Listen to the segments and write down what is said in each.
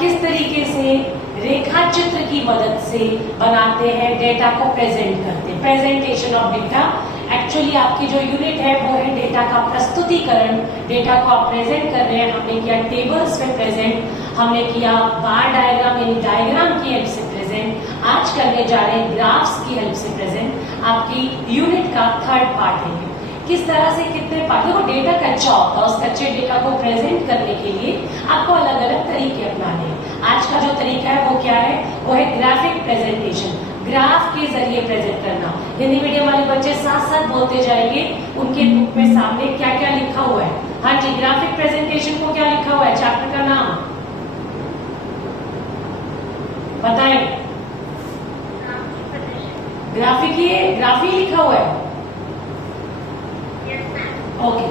किस तरीके से रेखा चित्र की मदद से बनाते हैं, डेटा को प्रेजेंट करते हैं। प्रेजेंटेशन ऑफ डेटा, एक्चुअली आपकी जो यूनिट है वो है डेटा का प्रस्तुतिकरण। डेटा को आप प्रेजेंट कर रहे हैं। हमने किया टेबल्स में प्रेजेंट, हमने किया बार डायग्राम यानी डायग्राम की हेल्प से प्रेजेंट, आज करने जा रहे हैं ग्राफ्स की हेल्प से प्रेजेंट। आपकी यूनिट का थर्ड पार्ट है। किस तरह से कितने पार्ट, देखो डेटा कच्चा होता है, उस कच्चे डेटा को प्रेजेंट करने के लिए आपको अलग अलग तरीके अपनाने हैं। आज का जो तरीका है वो क्या है, वो है ग्राफिक प्रेजेंटेशन, ग्राफ के जरिए प्रेजेंट करना। हिंदी मीडियम वाले बच्चे साथ साथ बोलते जाएंगे, उनके बुक में सामने क्या क्या लिखा हुआ है। हाँ जी, ग्राफिक प्रेजेंटेशन को क्या लिखा हुआ है, चैप्टर का नाम बताएं। ग्राफी लिखा हुआ है, ओके।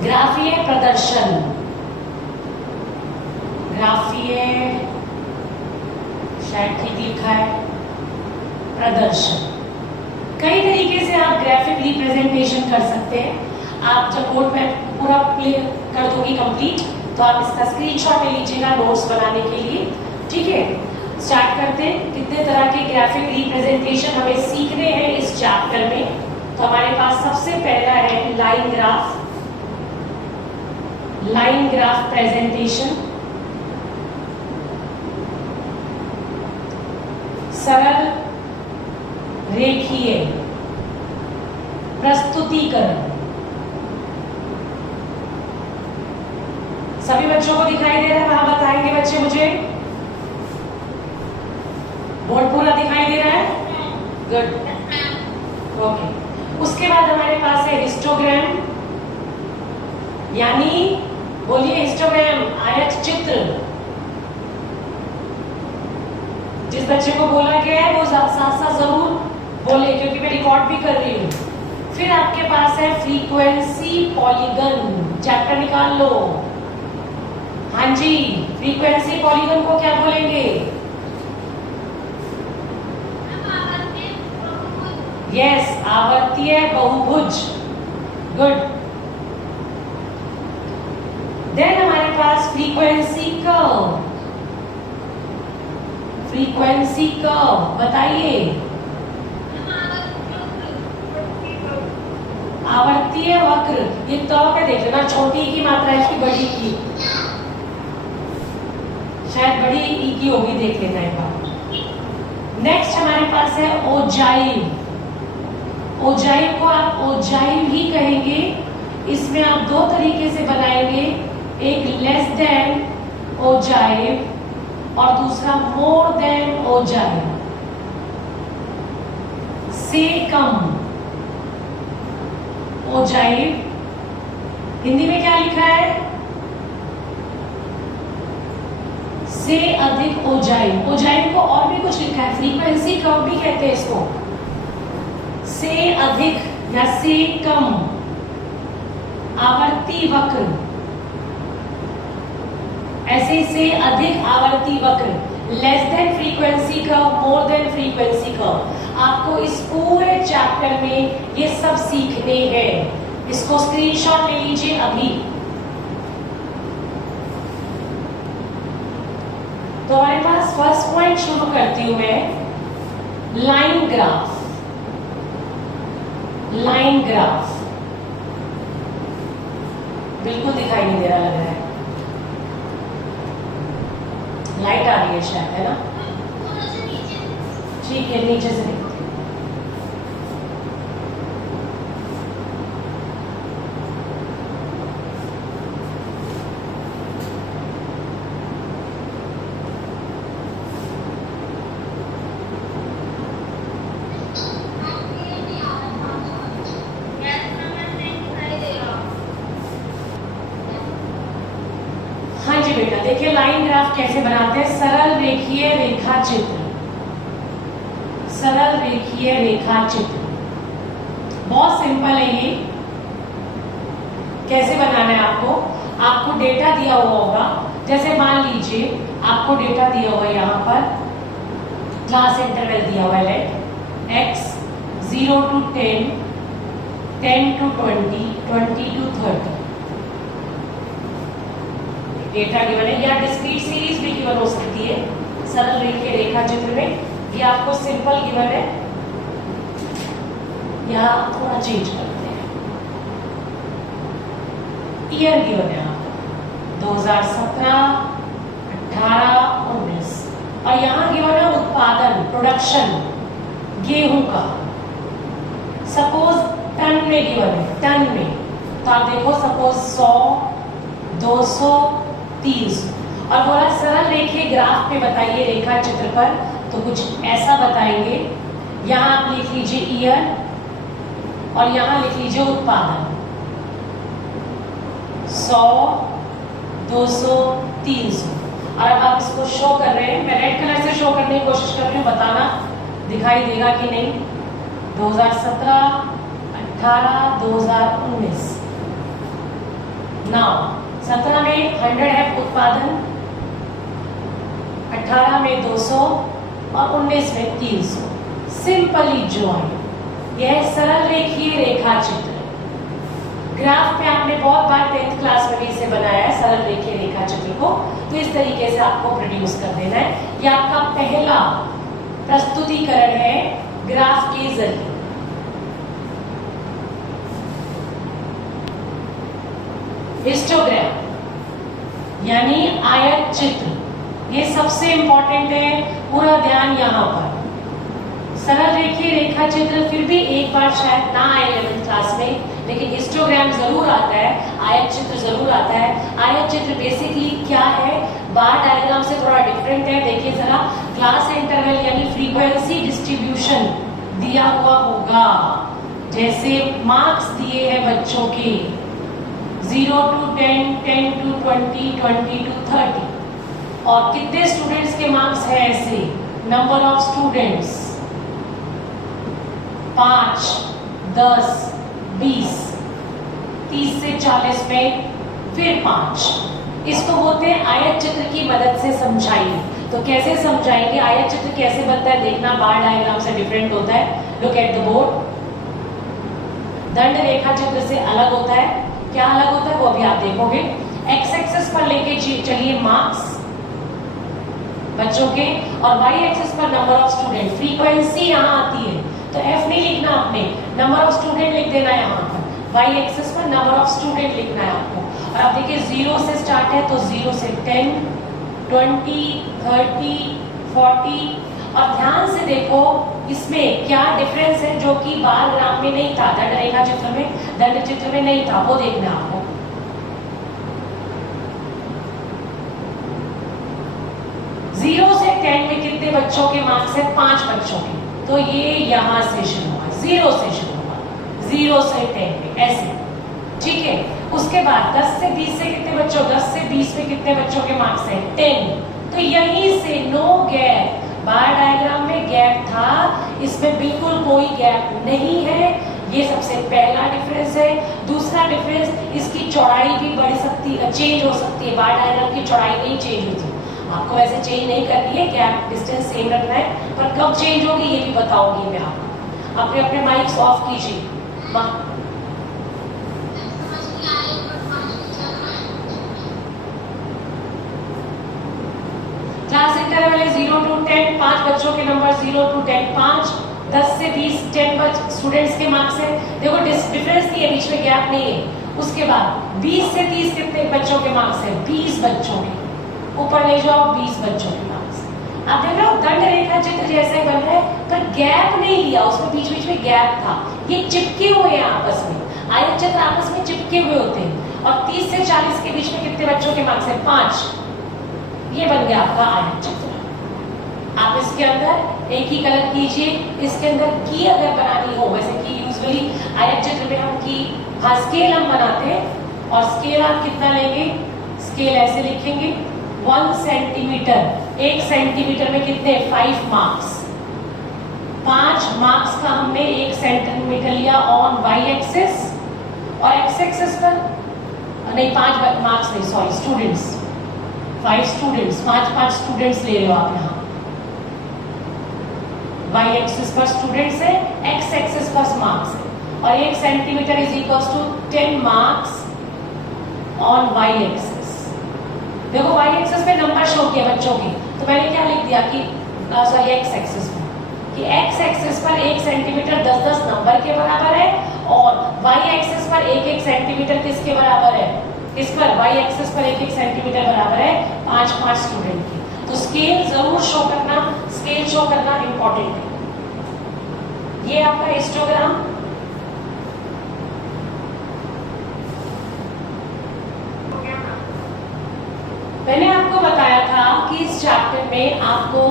ग्राफीय प्रदर्शन, ग्राफीय शायद ठीक लिखा है, प्रदर्शन। कई तरीके से आप ग्राफिक रिप्रेजेंटेशन कर सकते हैं। आप जब बोर्ड में पूरा क्लियर कर दोगी कंप्लीट, तो आप इसका स्क्रीनशॉट ले लीजिएगा नोट्स बनाने के लिए, ठीक है। स्टार्ट करते हैं। कितने तरह के ग्राफिक रिप्रेजेंटेशन हमें सीखने हैं इस चैप्टर में। तो हमारे पास सबसे पहला है line graph, line graph presentation. सरल रेखीय प्रस्तुतिकरण। सभी बच्चों को दिखाई दे रहा है, वहां बताएंगे बच्चे मुझे। बोर्ड पूरा दिखाई दे रहा है, गुड, ओके। उसके बाद हमारे पास है हिस्टोग्राम, यानी बोलिए हिस्टोग्राम, आयत चित्र। जिस बच्चे को बोला गया है वो साथ साथ जरूर बोले, क्योंकि मैं रिकॉर्ड भी कर रही हूँ। फिर आपके पास है फ्रीक्वेंसी पॉलीगन, चैप्टर निकाल लो। हाँ जी, फ्रीक्वेंसी पॉलीगन को क्या बोलेंगे, यस, आवर्तीय बहुभुज, गुड। देन हमारे पास फ्रीक्वेंसी कर्व, फ्रीक्वेंसी कर्व बताइए। आवर्तीय वक्र, ये तो पे देख लेना, छोटी की मात्रा है कि बड़ी की, शायद बड़ी ई की होगी, देख लेना एक बार। नेक्स्ट हमारे पास है ओजाइव। ओजाइव को आप ओजाइव ही कहेंगे। इसमें आप दो तरीके से बनाएंगे, एक लेस देन ओजाइव और दूसरा मोर देन ओजाइव, से कम ओजाइव। हिंदी में क्या लिखा है, से अधिक ओजाइव। ओजाइव को और भी कुछ लिखा है, फ्रीक्वेंसी कर्व भी कहते हैं इसको। से अधिक या से कम आवर्ती वक्र, ऐसे से अधिक आवर्ती वक्र, less than frequency curve, more than frequency curve. आपको इस पूरे चैप्टर में ये सब सीखने हैं। इसको स्क्रीनशॉट ले लीजिए अभी। तो हमारे पास फर्स्ट पॉइंट शुरू करती हूं मैं, लाइन ग्राफ। लाइन ग्राफ बिल्कुल दिखाई नहीं दे रहा, लग रहा है लाइट आ रही है शायद, है ना, ठीक है, नीचे से देखते हैं। बेटा देखिए लाइन ग्राफ कैसे बनाते हैं। सरल रेखीय रेखा चित्र, सरल रेखीय रेखा चित्र बहुत सिंपल है। ये कैसे बनाना है आपको, आपको डेटा दिया हुआ होगा। जैसे मान लीजिए आपको डेटा दिया हुआ है, यहाँ पर क्लास इंटरवल दिया हुआ है, late x 0 to 10, 10 to 20, 20 to 30। Data given है, या डिस्क्रीट सीरीज भी गिवन हो सकती है सरल रेखीय रेखा चित्र में। ये आपको सिंपल गिवन है, या थोड़ा चेंज करते हैं। ईयर गिवन है आपको 2017, 18, 19, और यहाँ गिवन है उत्पादन, प्रोडक्शन गेहूं का। सपोज टन में गिवन है, टन में, तो आप देखो सपोज 100, 200, 300, और बोला सरल रेखीय ग्राफ पे बताइए रेखा चित्र पर, तो कुछ ऐसा बताएंगे। यहाँ आप लिख लीजिए ईयर और यहाँ लिख लीजिए उत्पादन 100, 200, 300, और अब आप इसको शो कर रहे हैं। मैं रेड कलर से शो करने की कोशिश कर रही हूँ, बताना दिखाई देगा कि नहीं। 2017, 18, 2019। नाउ 17 में 100 है उत्पादन, 18 में 200 और 19 में 300। सिंपली जॉइन, यह सरल रेखीय रेखा चित्र। ग्राफ पे आपने बहुत बार 10th क्लास में भी इसे बनाया है सरल रेखीय रेखा चित्र को, तो इस तरीके से आपको प्रोड्यूस कर देना है। यह आपका पहला प्रस्तुतिकरण है ग्राफ के जरिए। हिस्टोग्राम यानी आयत चित्र, ये सबसे इंपॉर्टेंट है, पूरा ध्यान यहाँ पर। सरल रेखीय रेखा चित्र फिर भी एक बार शायद ना आए 11th क्लास में, लेकिन हिस्टोग्राम जरूर आता है, आयत चित्र जरूर आता है। आयत चित्र बेसिकली क्या है, बार डायग्राम से थोड़ा डिफरेंट है। देखिए जरा, क्लास इंटरवल यानी फ्रीक्वेंसी डिस्ट्रीब्यूशन दिया हुआ होगा, जैसे मार्क्स दिए हैं बच्चों के 0 to 10, 10 to 20, 20 to 30, और कितने स्टूडेंट्स के मार्क्स है ऐसे, नंबर ऑफ स्टूडेंट्स 5, 10, 20, 30 से 40 में फिर 5। इसको बोलते हैं आयत चित्र की मदद से समझाइए। तो कैसे समझाएंगे, आयत चित्र कैसे बनता है देखना, बार डायग्राम से डिफरेंट होता है। Look at the board. दंड रेखा चित्र से अलग होता है। क्या अलग होता है वो भी आप देखोगे। एक्स एक्सिस पर लेके चलिए मार्क्स बच्चों के, और वाई एक्सिस पर नंबर ऑफ स्टूडेंट। फ्रीक्वेंसी यहाँ आती है तो एफ नहीं लिखना आपने, नंबर ऑफ स्टूडेंट लिख देना है यहाँ पर। वाई एक्सिस पर नंबर ऑफ स्टूडेंट लिखना है आपको। और आप देखिए 0 से स्टार्ट है तो 0 से 10, 20, 30, 40, और ध्यान से देखो इसमें क्या डिफरेंस है जो कि बार ग्राफ में नहीं था, दंड रेखा चित्र में, दंड चित्र में नहीं था, वो देखना है आपको। जीरो से 10 में कितने बच्चों के मार्क्स है, 5 बच्चों के, तो ये यहां से शुरू हुआ, 0 से शुरू हुआ, 0 से 10 में ऐसे, ठीक है। उसके बाद 10 से 20 से कितने बच्चों, 10 से 20 में कितने बच्चों के मार्क्स है, 10, तो यहीं से नो गैप। बार डायग्राम में गैप था, इसमें बिल्कुल कोई गैप नहीं है। ये सबसे पहला डिफरेंस है। दूसरा डिफरेंस, इसकी चौड़ाई भी बढ़ सकती है, चेंज हो सकती है। बार डायग्राम की चौड़ाई नहीं चेंज होती, आपको वैसे चेंज नहीं करनी है, गैप डिस्टेंस सेम रखना है, पर कब चेंज होगी ये भी बताऊंगी मैं आपको। अपने अपने माइक्स ऑफ कीजिए। क्लास इंटरवल है 0 to 10, 5 बच्चों के नंबर 0 to 10, 5, 10 से 20, 10 स्टूडेंट्स के मार्क्स है। देखो डिफरेंस नहीं है, बीच में गैप नहीं है। उसके बाद 20 से 30 कितने बच्चों के मार्क्स है, 20 बच्चों के, ऊपर ले जाओ 20 बच्चों के मार्क्स। आप देख रहे हो दंड रेखा चित्र जैसे बन रहा है, पर गैप नहीं लिया, उसमें बीच बीच में गैप था। ये चिपके हुए हैं आपस में, आयत चित्र आपस में चिपके हुए होते हैं। और 30 से 40 के बीच में कितने बच्चों के मार्क्स है, 5, ये बन गया आपका आयत चित्र। आप इसके अंदर एक ही कलर कीजिए। इसके अंदर की अगर बनानी हो, वैसे की यूजुअली आयत चित्र में हम की, हाँ स्केल हम बनाते हैं, और स्केल आप कितना लेंगे, स्केल ऐसे लिखेंगे 1 सेंटीमीटर। 1 सेंटीमीटर में कितने, 5 मार्क्स। 5 मार्क्स का हमने 1 सेंटीमीटर लिया ऑन वाई एक्सिस, और एक्स एक्सिस पर नहीं 5 मार्क्स नहीं, सॉरी स्टूडेंट्स, 5 स्टूडेंट्स, 5 स्टूडेंट्स ले रहे हो आप यहाँ। वाई एक्सिस पर स्टूडेंट्स है, एक्स एक्सिस पर मार्क्स है, और 1 centimetre is equals to 10 marks on Y axis. देखो वाई एक्सिस पे नंबर शो किए बच्चों के, तो मैंने क्या लिख दिया कि सॉरी एक्स एक्सिस पर, कि एक्स एक्सिस पर 1 सेंटीमीटर 10-10 नंबर के बराबर है, और वाई एक्सिस पर 1-1 सेंटीमीटर किसके बराबर है, किस पर, वाई एक्सिस पर 1-1 सेंटीमीटर बराबर है 5-5 स्टूडेंट की। तो स्केल जरूर शो करना, स्केल शो करना इंपॉर्टेंट है। ये आपका हिस्टोग्राम, मैंने आपको बताया था कि इस चैप्टर में आपको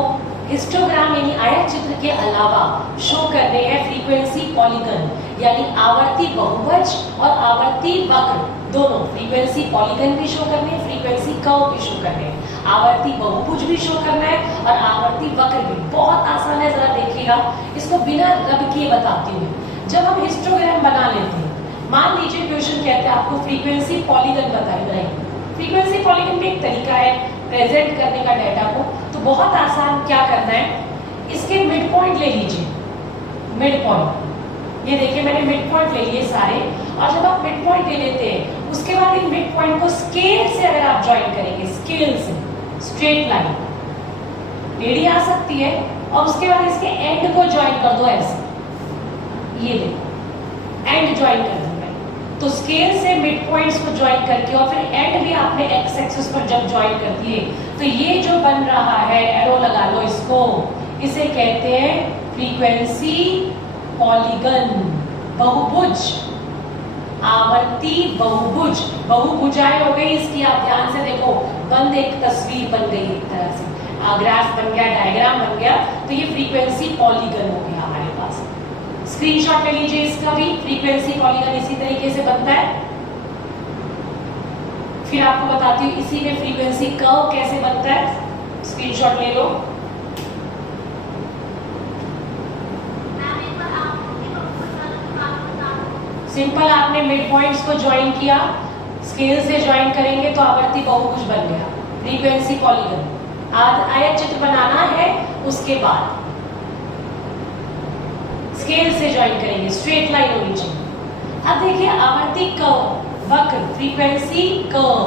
हिस्टोग्राम यानी आयत चित्र के अलावा शो करने हैं फ्रीक्वेंसी पॉलीगन, यानी आवर्ती बहुभुज और आवर्ती वक्र दोनों। फ्रीक्वेंसी पॉलीगन भी शो करने हैं, फ्रीक्वेंसी कर्व भी शो करने हैं, आवर्ती बहुभुज भी शो करना है और आवर्ती वक्र भी। बहुत आसान है, जरा देखिएगा, इसको बिना रब किए बताती हूँ। जब हम हिस्टोग्राम बना लेते हैं, मान लीजिए क्वेश्चन कहते हैं आपको फ्रीक्वेंसी पॉलीगन बताइए। फ्रीक्वेंसी पॉलीगन भी एक तरीका है प्रेजेंट करने का डाटा को। तो बहुत आसान, क्या करना है, इसके मिड पॉइंट ले लीजिए, मिड पॉइंट, ये देखिए मैंने मिड पॉइंट ले लिए सारे। और जब आप मिड पॉइंट ले लेते हैं, उसके बाद इन मिड पॉइंट को स्केल से अगर आप ज्वाइन करेंगे, स्केल से स्ट्रेट लाइन टेढ़ी आ सकती है, और उसके बाद इसके एंड को ज्वाइन कर दो ऐसे, ये देखो एंड ज्वाइन कर दो। तो स्केल से मिड पॉइंट्स को ज्वाइन करके और फिर एंड भी आपने एक्स एक्सिस पर जब ज्वाइन कर दिए, तो ये जो बन रहा है, एरो लगा लो इसको, इसे कहते हैं फ्रीक्वेंसी पॉलीगन, बहुभुज, आवर्ती बहुभुज। बहुभुजाएं हो गई इसकी, आप ध्यान से देखो, बंद एक तस्वीर बन गई एक तरह से, ग्राफ बन गया, डायग्राम बन गया। तो ये फ्रीक्वेंसी पॉलीगन हो गया हमारे पास। स्क्रीनशॉट ले लीजिए इसका भी, फ्रीक्वेंसी पॉलीगन इसी तरीके से बनता है। फिर आपको बताती हूँ इसी में फ्रीक्वेंसी कर्व कैसे बनता है, स्क्रीनशॉट ले लो। सिंपल, आपने मिड पॉइंट्स को ज्वाइन किया, स्केल से ज्वाइन करेंगे तो आवर्ती बहुभुज बन गया, फ्रीक्वेंसी पॉलीगन। आयत चित्र बनाना है, उसके बाद स्केल से ज्वाइन करेंगे, स्ट्रेट लाइन होनी चाहिए। अब देखिए आवर्ती कर्व, वक्र, फ्रीक्वेंसी कर्व,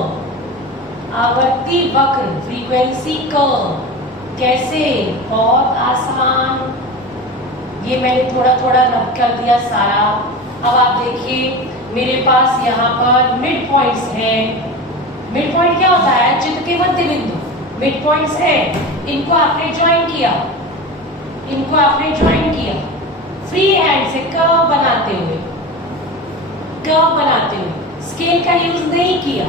आवर्ती वक्र, फ्रीक्वेंसी कर्व कैसे, बहुत आसान। ये मैंने थोड़ा थोड़ा रब कर दिया सारा। अब आप देखिए मेरे पास यहाँ पर मिड पॉइंट्स हैं। मिड पॉइंट क्या होता है, चित्र के मध्य बिंदु, मिड पॉइंट्स है, इनको आपने ज्वाइन किया, इनको आपने ज्वाइन किया फ्री हैंड से कर्व बनाते हुए, कर्व बनाते हुए, स्केल का यूज नहीं किया,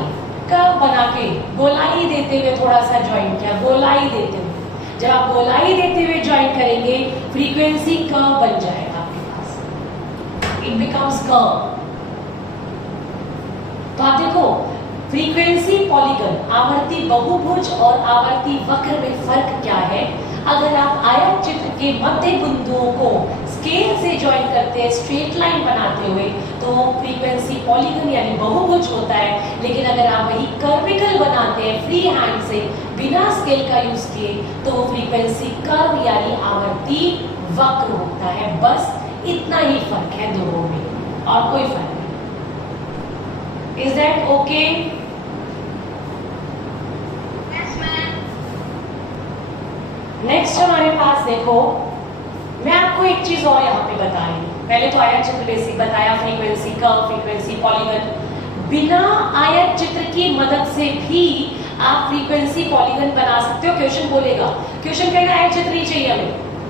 कर्व बना के गोलाई देते हुए थोड़ा सा ज्वाइन किया, गोलाई देते हुए। जब आप गोलाई देते हुए ज्वाइन करेंगे, फ्रीक्वेंसी कर्व बन जाएगा आपके पास, इट बिकम्स कर्व। तो आप देखो फ्रीक्वेंसी पॉलीगन, आवर्ती बहुभुज और आवर्ती वक्र में फर्क क्या है। अगर आप आयत चित्र के मध्य बिंदुओं को स्केल से ज्वाइन करते हैं, स्ट्रेट लाइन बनाते हुए, तो फ्रीक्वेंसी पॉलीगन यानी बहुभुज होता है। लेकिन अगर आप वही कर्विकल बनाते हैं फ्री हैंड से, बिना स्केल का यूज किए, तो वो फ्रीक्वेंसी कर्व यानी आवर्ती वक्र होता है। बस इतना ही फर्क है दोनों में, और कोई फर्क नहीं। Is that okay? नेक्स्ट हमारे पास देखो, मैं आपको एक चीज और यहाँ पे बता रही हूँ। पहले तो आयत चित्र बेसिक बताया, फ्रीक्वेंसी कर्व, फ्रीक्वेंसी पॉलीगन। बिना आयत चित्र की मदद से भी आप फ्रीक्वेंसी पॉलीगन बना सकते हो। क्वेश्चन बोलेगा, क्वेश्चन कहेगा आयत चित्र ही चाहिए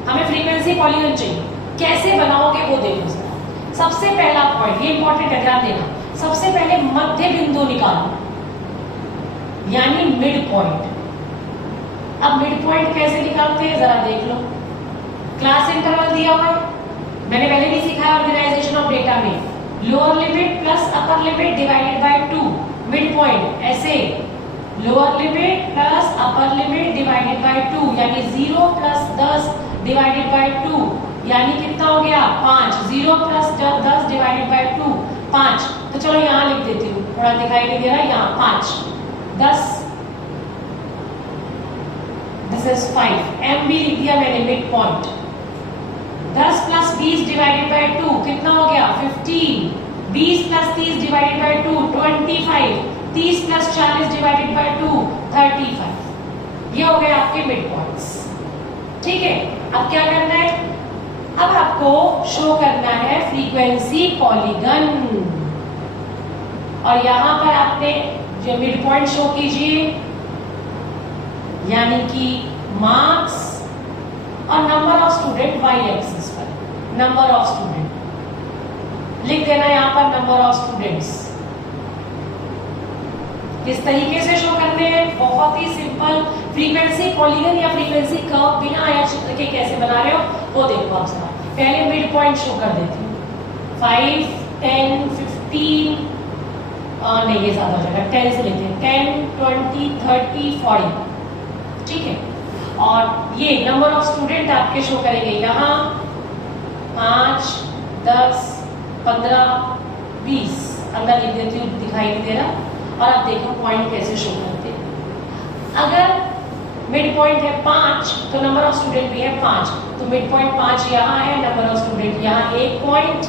हमें फ्रीक्वेंसी पॉलीगन चाहिए, कैसे बनाओगे वो देखो जरा। सबसे पहला पॉइंट, ये इंपॉर्टेंट है, ध्यान देना। सबसे पहले मध्य बिंदु निकालो, यानी मिड पॉइंट। अब मिड पॉइंट कैसे निकालते हैं जरा देख लो। क्लास इंटरवल दिया हुआ है, मैंने पहले भी सिखाया ऑर्गेनाइजेशन ऑफ डेटा में, lower limit plus upper limit divided by 2, mid point ऐसे, lower limit plus upper limit divided by 2, यानी 0 प्लस 10 डिवाइडेड बाय 2, यानी कितना हो गया 5। 0 प्लस 10 डिवाइडेड बाय 2, 5। तो चलो यहाँ लिख देती हूँ, थोड़ा दिखाई नहीं दे रहा, यहाँ 5, 10, दिस इज 5, एम भी लिख दिया मैंने, mid point. 10 plus 20 divided by 2 कितना हो गया 15, 20 plus 30 divided by 2 25, 30 plus 40 divided by 2 35। ये हो गए आपके मिड पॉइंट्स। ठीक है, अब क्या करना है, अब आपको शो करना है फ्रीक्वेंसी पॉलीगन, और यहां पर आपने जो मिड पॉइंट शो कीजिए, यानी कि मार्क्स और number of student Y axis पर, नंबर ऑफ स्टूडेंट लिख देना यहां पर, नंबर ऑफ स्टूडेंट्स। किस तरीके से शो करने हैं, बहुत ही सिंपल। फ्रीक्वेंसी पॉलीगन या फ्रीक्वेंसी कर्व बिना आयत चित्र के कैसे बना रहे हो वो देखो आप सब। पहले मिड पॉइंट शो कर देती हूँ, 5 10 15, नहीं ये ज्यादा हो जाएगा, 10 से लेते हैं, 10 20 30 40। ठीक है, और ये नंबर ऑफ स्टूडेंट आपके शो करेंगे यहाँ 5 10 15 20, अंदर लिख देती हूँ, दिखाई नहीं दे रहा। और अब देखो पॉइंट कैसे शो करते हैं। अगर मिड पॉइंट है 5 तो नंबर ऑफ स्टूडेंट भी है 5, तो मिड पॉइंट 5 यहाँ है, नंबर ऑफ स्टूडेंट यहाँ 1 point.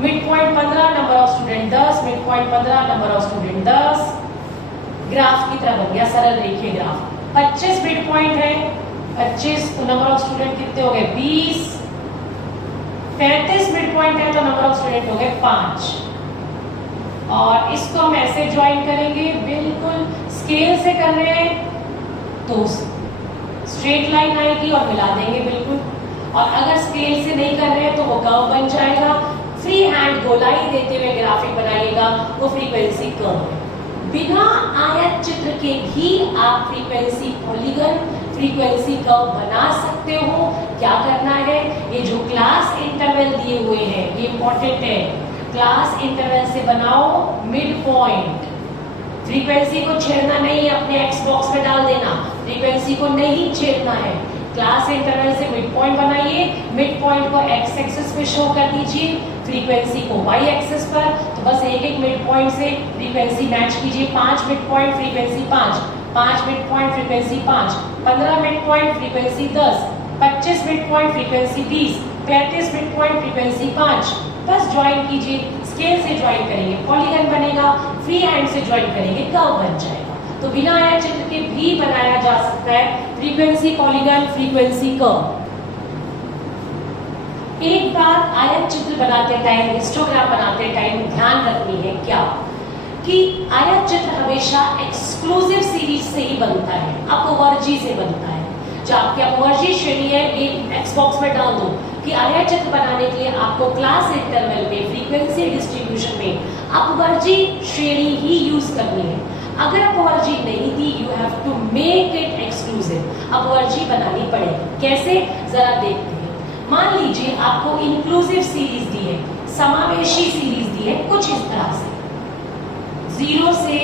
Mid point 15, number of student 10, mid point 15, number of student 10। Graph की तरह बन गया, सरल रेखीय ग्राफ। 25 मिड पॉइंट है, 25 तो नंबर ऑफ स्टूडेंट कितने हो गए 20। 35 मिड पॉइंट है तो नंबर ऑफ स्टूडेंट हो गए 5। और इसको हम ऐसे ज्वाइन करेंगे, बिल्कुल स्केल से कर रहे हैं तो स्ट्रेट लाइन आएगी और मिला देंगे बिल्कुल, और अगर स्केल से नहीं कर रहे हैं तो वो कर्व बन जाएगा। फ्री हैंड गोलाई देते हुए ग्राफिक बनाइएगा, वो फ्रीक्वेंसी कर्व है। बिना आयत चित्र के भी आप फ्रीक्वेंसी पॉलीगन, फ्रीक्वेंसी कर्व बना सकते हो। क्या करना है, ये जो क्लास इंटरवल दिए हुए हैं ये इंपॉर्टेंट है, क्लास इंटरवल से बनाओ मिड पॉइंट। फ्रीक्वेंसी को छेड़ना नहीं, अपने एक्स बॉक्स में डाल देना, फ्रीक्वेंसी को नहीं छेड़ना है। क्लास इंटरवल से मिड पॉइंट बनाइए, मिड पॉइंट को एक्स एक्सिस पे शो कर दीजिए, फ्रीक्वेंसी को वाई एक्सिस पर। तो बस एक एक मिड पॉइंट से फ्रीक्वेंसी मैच कीजिए। 5 mid point frequency 5, 5 mid point frequency 5, 15 mid point frequency 10, 25 mid point frequency 20, 35 mid point frequency 5। बस ज्वाइन कीजिए, स्केल से ज्वाइन करेंगे पॉलीगन बनेगा, फ्री हैंड से ज्वाइन करेंगे कर्व बन जाएगा। तो बिना आयत चित्र के भी बनाया जा सकता है फ्रीक्वेंसी पॉलीगन, फ्रीक्वेंसी कर्व। एक बात आयत चित्र बनाते टाइम, हिस्टोग्राम बनाते टाइम ध्यान रखनी है क्या, कि आयत चित्र हमेशा एक्सक्लूसिव सीरीज से ही बनता है, अपवर्जी से बनता है। जो आपकी अपवर्जी श्रेणी है ये एक्स बॉक्स में डाल दो कि आयत चित्र बनाने के लिए आपको क्लास इंटरवल में, फ्रीक्वेंसी डिस्ट्रीब्यूशन में अपवर्जी श्रेणी ही यूज करनी है। अगर अपवर्जी नहीं दी, you have to make it exclusive, अपवर्जी बनानी पड़ेगी। कैसे, जरा देखते हैं। मान लीजिए आपको इंक्लूसिव सीरीज दी है, समावेशी सीरीज दी है कुछ इस तरह से, 0 से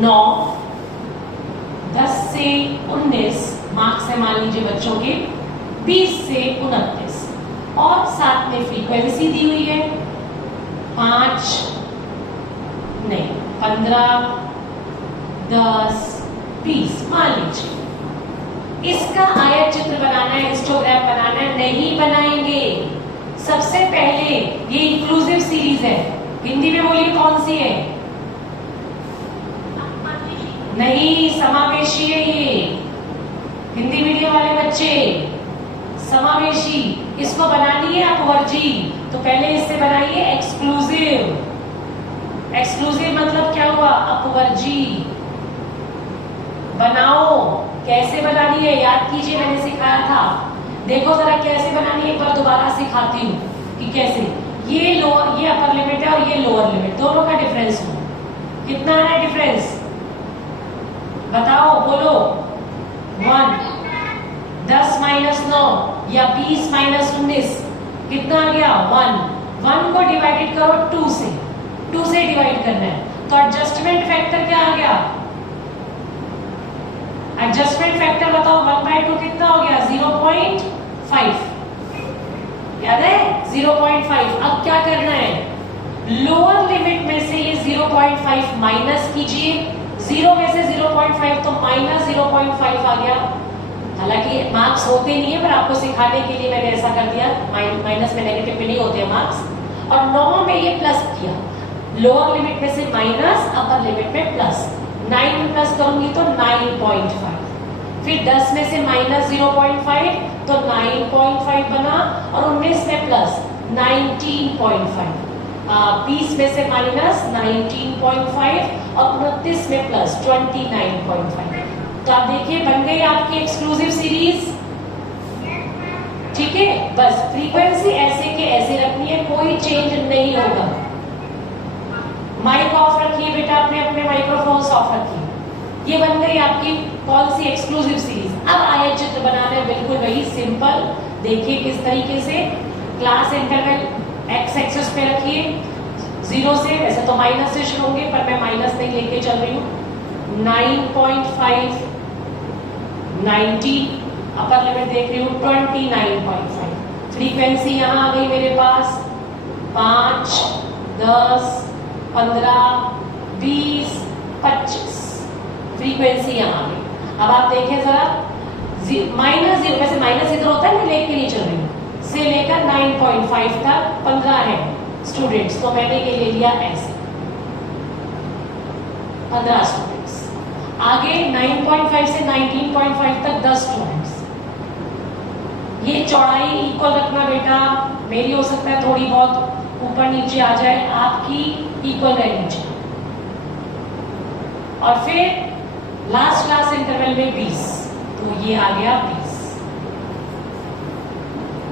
9, 10 से 19 मार्क्स है मान लीजिए बच्चों के, 20 से 29, और साथ में फ्रीक्वेंसी दी हुई है 5 नहीं 15 10 20 मान लीजिए। इसका आयत चित्र बनाना है, हिस्टोग्राम बनाना है, नहीं बनाएंगे। सबसे पहले ये इंक्लूसिव सीरीज है, हिंदी में बोलिए कौन सी है, नहीं समावेशी है ये, हिंदी मीडियम वाले बच्चे समावेशी। इसको बनानी है अपवर्जी, तो पहले इससे बनाइए एक्सक्लूसिव। एक्सक्लूसिव मतलब क्या हुआ, अपवर्जी बनाओ। कैसे बनानी है याद कीजिए, मैंने सिखाया था, देखो जरा कैसे बनानी है, एक बार दोबारा सिखाती हूँ कि कैसे। ये लोअर, ये अपर लिमिट है और ये लोअर लिमिट, दोनों का डिफरेंस हो, कितना है डिफरेंस बताओ, बोलो 1। 10 माइनस 9 या 20 माइनस 19 कितना आ गया 1। 1 को डिवाइडेड करो 2 से, 2 से डिवाइड करना है, तो एडजस्टमेंट फैक्टर क्या आ गया, एडजस्टमेंट फैक्टर बताओ 1/2 कितना हो गया 0.5, याद है 0.5। अब क्या करना है, लोअर लिमिट में से ये 0.5 माइनस कीजिए, 0 में से 0.5 तो माइनस 0.5 आ गया। हालांकि मार्क्स होते नहीं है, पर आपको सिखाने के लिए मैंने ऐसा कर दिया, माइनस में नेगेटिव में नहीं होते मार्क्स। और 9 में ये प्लस किया, लोअर लिमिट में से माइनस, अपर लिमिट में प्लस। 9 में प्लस करूंगी तो 9.5, फिर 10 में से माइनस 0.5 तो 9.5 बना, और 19 में प्लस 19.5, 20 में से माइनस 19.5 और 29 में प्लस 29.5। तो आप देखिए बन गई आपकी एक्सक्लूसिव सीरीज। ठीक है, बस फ्रीक्वेंसी ऐसे के ऐसे रखनी है, कोई चेंज नहीं होगा। माइक ऑफ रखिए बेटा, अपने अपने माइक्रोफोन्स ऑफ रखिए। ये बन गई आपकी कौन सी एक्सक्लूसिव सीरीज। अब आयत चित्र बनाना है, बिल्कुल वही सिंपल। देखिए किस तरीके से, क्लास इंटरवल एक्स एक्सिस पे रखिए 0 से, वैसे तो माइनस से शुरू होंगे पर मैं माइनस नहीं लेके चल रही हूँ। 9.5, 90, अपर लिमिट देख रही हूँ 29.5। फ्रीक्वेंसी यहाँ आ गई मेरे पास 5, 10, 15, 20, 25। फ्रीक्वेंसी यहाँ आ गई। अब आप देखें जरा, माइनस 0, वैसे माइनस इधर होता है, मैं लेके नहीं चल रही हूँ, से लेकर 9.5 तक 15 है स्टूडेंट्स, तो मैंने ये ले लिया ऐसे 15 स्टूडेंट्स। आगे 9.5 से 19.5 तक 10 स्टूडेंट्स। ये चौड़ाई इक्वल रखना बेटा, मेरी हो सकता है थोड़ी बहुत ऊपर नीचे आ जाए, आपकी इक्वल रहनी चाहिए। और फिर लास्ट क्लास इंटरवल में 20, तो ये आ गया 20।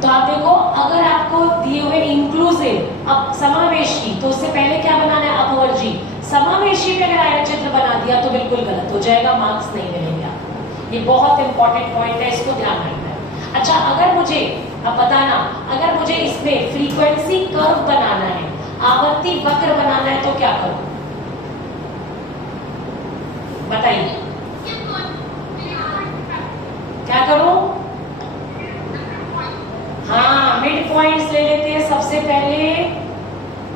तो आप देखो, अगर आपको दिए हुए इंक्लूसिव अब समावेशी, तो उससे पहले क्या बनाना है, अपवर्जी। समावेशी में अगर आयत चित्र बना दिया तो बिल्कुल गलत हो जाएगा, मार्क्स नहीं मिलेंगे आपको। ये बहुत इंपॉर्टेंट पॉइंट है, इसको ध्यान रखना है। अच्छा, अगर मुझे अब बताना, अगर मुझे इसमें फ्रीक्वेंसी कर्व बनाना है, आवर्ती वक्र बनाना है, तो क्या करूं बताइए, क्या करूं? हाँ, मिड पॉइंट्स ले लेते हैं सबसे पहले,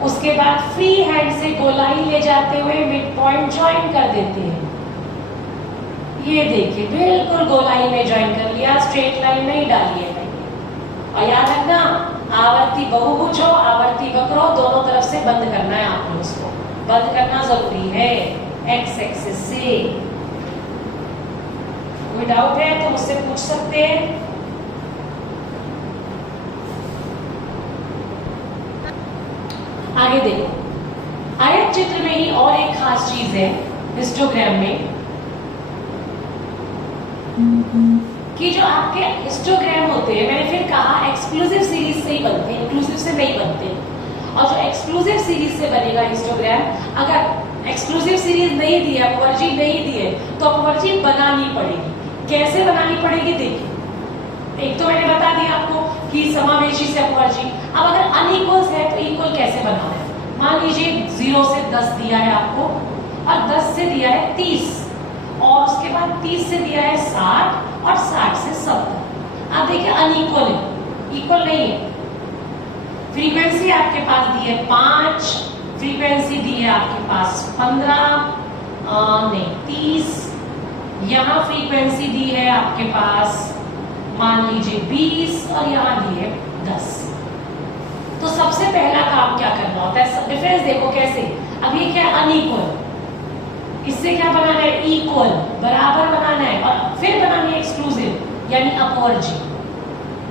उसके बाद फ्री हैंड से गोलाई ले जाते हुए मिड पॉइंट ज्वाइन कर देते हैं। ये देखिए बिल्कुल गोलाई में ज्वाइन कर लिया, स्ट्रेट लाइन नहीं डाली है मैंने। और याद रखना, आवर्ती बहुभुज हो, आवर्ती वक्र हो, दोनों तरफ से बंद करना है आपको, उसको बंद करना जरूरी है एक्स एक्सिस से। कोई डाउट है तो मुझसे पूछ सकते हैं। आगे देखो, आयत चित्र में ही और एक खास चीज है हिस्टोग्राम में, कि जो आपके हिस्टोग्राम होते हैं, मैंने फिर कहा एक्सक्लूसिव सीरीज से ही बनते हैं, इंक्लूसिव से नहीं बनते। और जो एक्सक्लूसिव सीरीज से बनेगा हिस्टोग्राम, अगर एक्सक्लूसिव सीरीज नहीं दी है, अपवर्जी नहीं दी है, तो अपवर्जी बनानी पड़ेगी। कैसे बनानी पड़ेगी देखिए, एक तो मैंने बता दिया आपको कि समावेशी से अपवर्जी। अब अगर अनइक्वल्स है तो इक्वल कैसे बनाना है। मान लीजिए 0 से 10 दिया है आपको, और 10 से दिया है 30, और उसके बाद 30 से दिया है 60, और 60 से 70। आप देखिए अनइक्वल है, इक्वल नहीं है। फ्रीक्वेंसी आपके पास दी है 5, फ्रीक्वेंसी दी है आपके पास 15, नहीं 30, यहाँ फ्रीक्वेंसी दी है आपके पास मान लीजिए 20, और यहाँ दी है 10। तो सबसे पहला काम क्या करना होता है, डिफरेंस देखो कैसे। अब ये क्या इक्वल, इससे क्या बनाना है, इक्वल बराबर बनाना है, और फिर बनानी है एक्सक्लूसिव यानी अपवर्जी।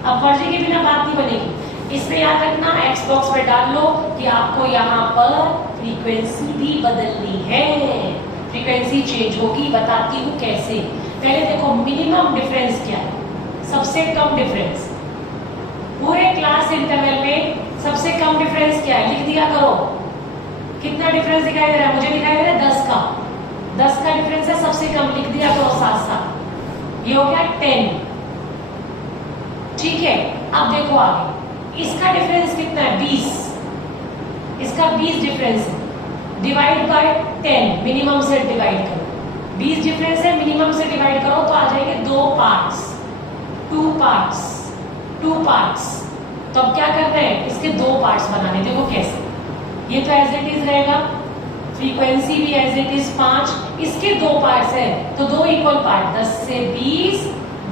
अपवर्जी के बिना बात नहीं बनेगी। इसमें याद रखना, एक्स बॉक्स में डाल लो कि आपको यहाँ पर फ्रीक्वेंसी भी बदलनी है, फ्रीक्वेंसी चेंज होगी। बताती हूँ कैसे। पहले देखो मिनिमम डिफरेंस क्या है, सबसे कम डिफरेंस पूरे क्लास इंटरवल में सबसे कम डिफरेंस क्या है, लिख दिया करो। कितना डिफरेंस दिखाई दे रहा है, मुझे दिखाई दे रहा है 10 का, 10 का डिफरेंस है सबसे कम, लिख दिया करो साथ साथ। ये हो गया 10, ठीक है। अब देखो आगे, इसका डिफरेंस कितना है 20, इसका 20 डिफरेंस है, डिवाइड बाय 10, मिनिमम से डिवाइड करो। 20 डिफरेंस है, मिनिमम से डिवाइड करो तो आ जाएंगे 2 पार्ट्स, 2 पार्ट्स, 2 पार्ट्स। तो अब क्या करना है, इसके 2 पार्ट्स बनाने। देखो कैसे, ये तो एज इट इज रहेगा, फ्रीक्वेंसी भी एज इट इज 5, इसके 2 पार्ट्स है तो 2 इक्वल पार्ट, 10 से 20,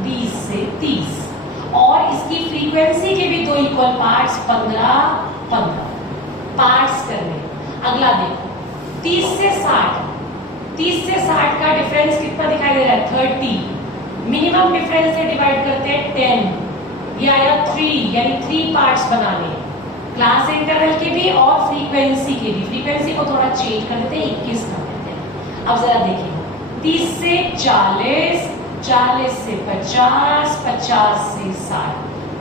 20 से 30, और इसकी फ्रीक्वेंसी के भी 2 इक्वल पार्ट्स, 15, 15 पार्ट्स करने। अगला देखो 30 से 60, 30 से 60 का डिफरेंस कितना दिखाई दे रहा है 30, मिनिमम डिफरेंस से डिवाइड करते हैं 10, ये आया 3, यानी 3 पार्ट्स बनाने, क्लास इंटरवल के भी और फ्रीक्वेंसी के भी। फ्रीक्वेंसी को थोड़ा चेंज कर देते हैं, 21 कर देते हैं। अब जरा देखिए 30 से 40, 40 से 50, 50 से 60,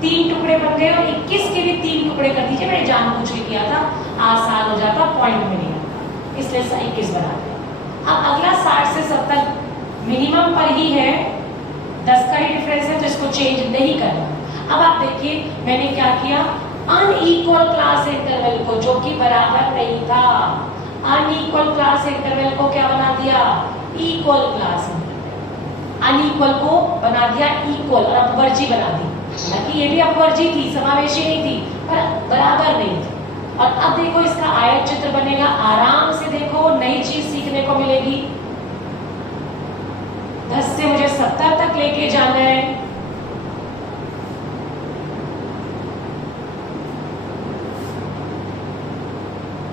3 टुकड़े बन गए और 21 के भी 3 टुकड़े कर दीजिए। मैंने जानबूझ के किया था, आसान हो जाता, पॉइंट में नहीं आता, इसलिए 21 बना दिया। अब अगला 60 से 70 मिनिमम पर ही है, 10 का ही डिफरेंस है, तो इसको चेंज नहीं करना। अब आप देखिए मैंने क्या किया, अनइक्वल क्लास इंटरवल को, जो कि बराबर नहीं था, अनइक्वल क्लास इंटरवल को क्या बना दिया, इक्वल क्लास इंटरवल। अनइक्वल को बना दिया इक्वल और अपवर्जी बना दी। हालांकि ये भी अपवर्जी थी, समावेशी नहीं थी, पर बराबर नहीं थी। और अब देखो इसका आयत चित्र बनेगा, आराम से देखो, नई चीज सीखने को मिलेगी। 10 से मुझे 70 तक लेके जाना है,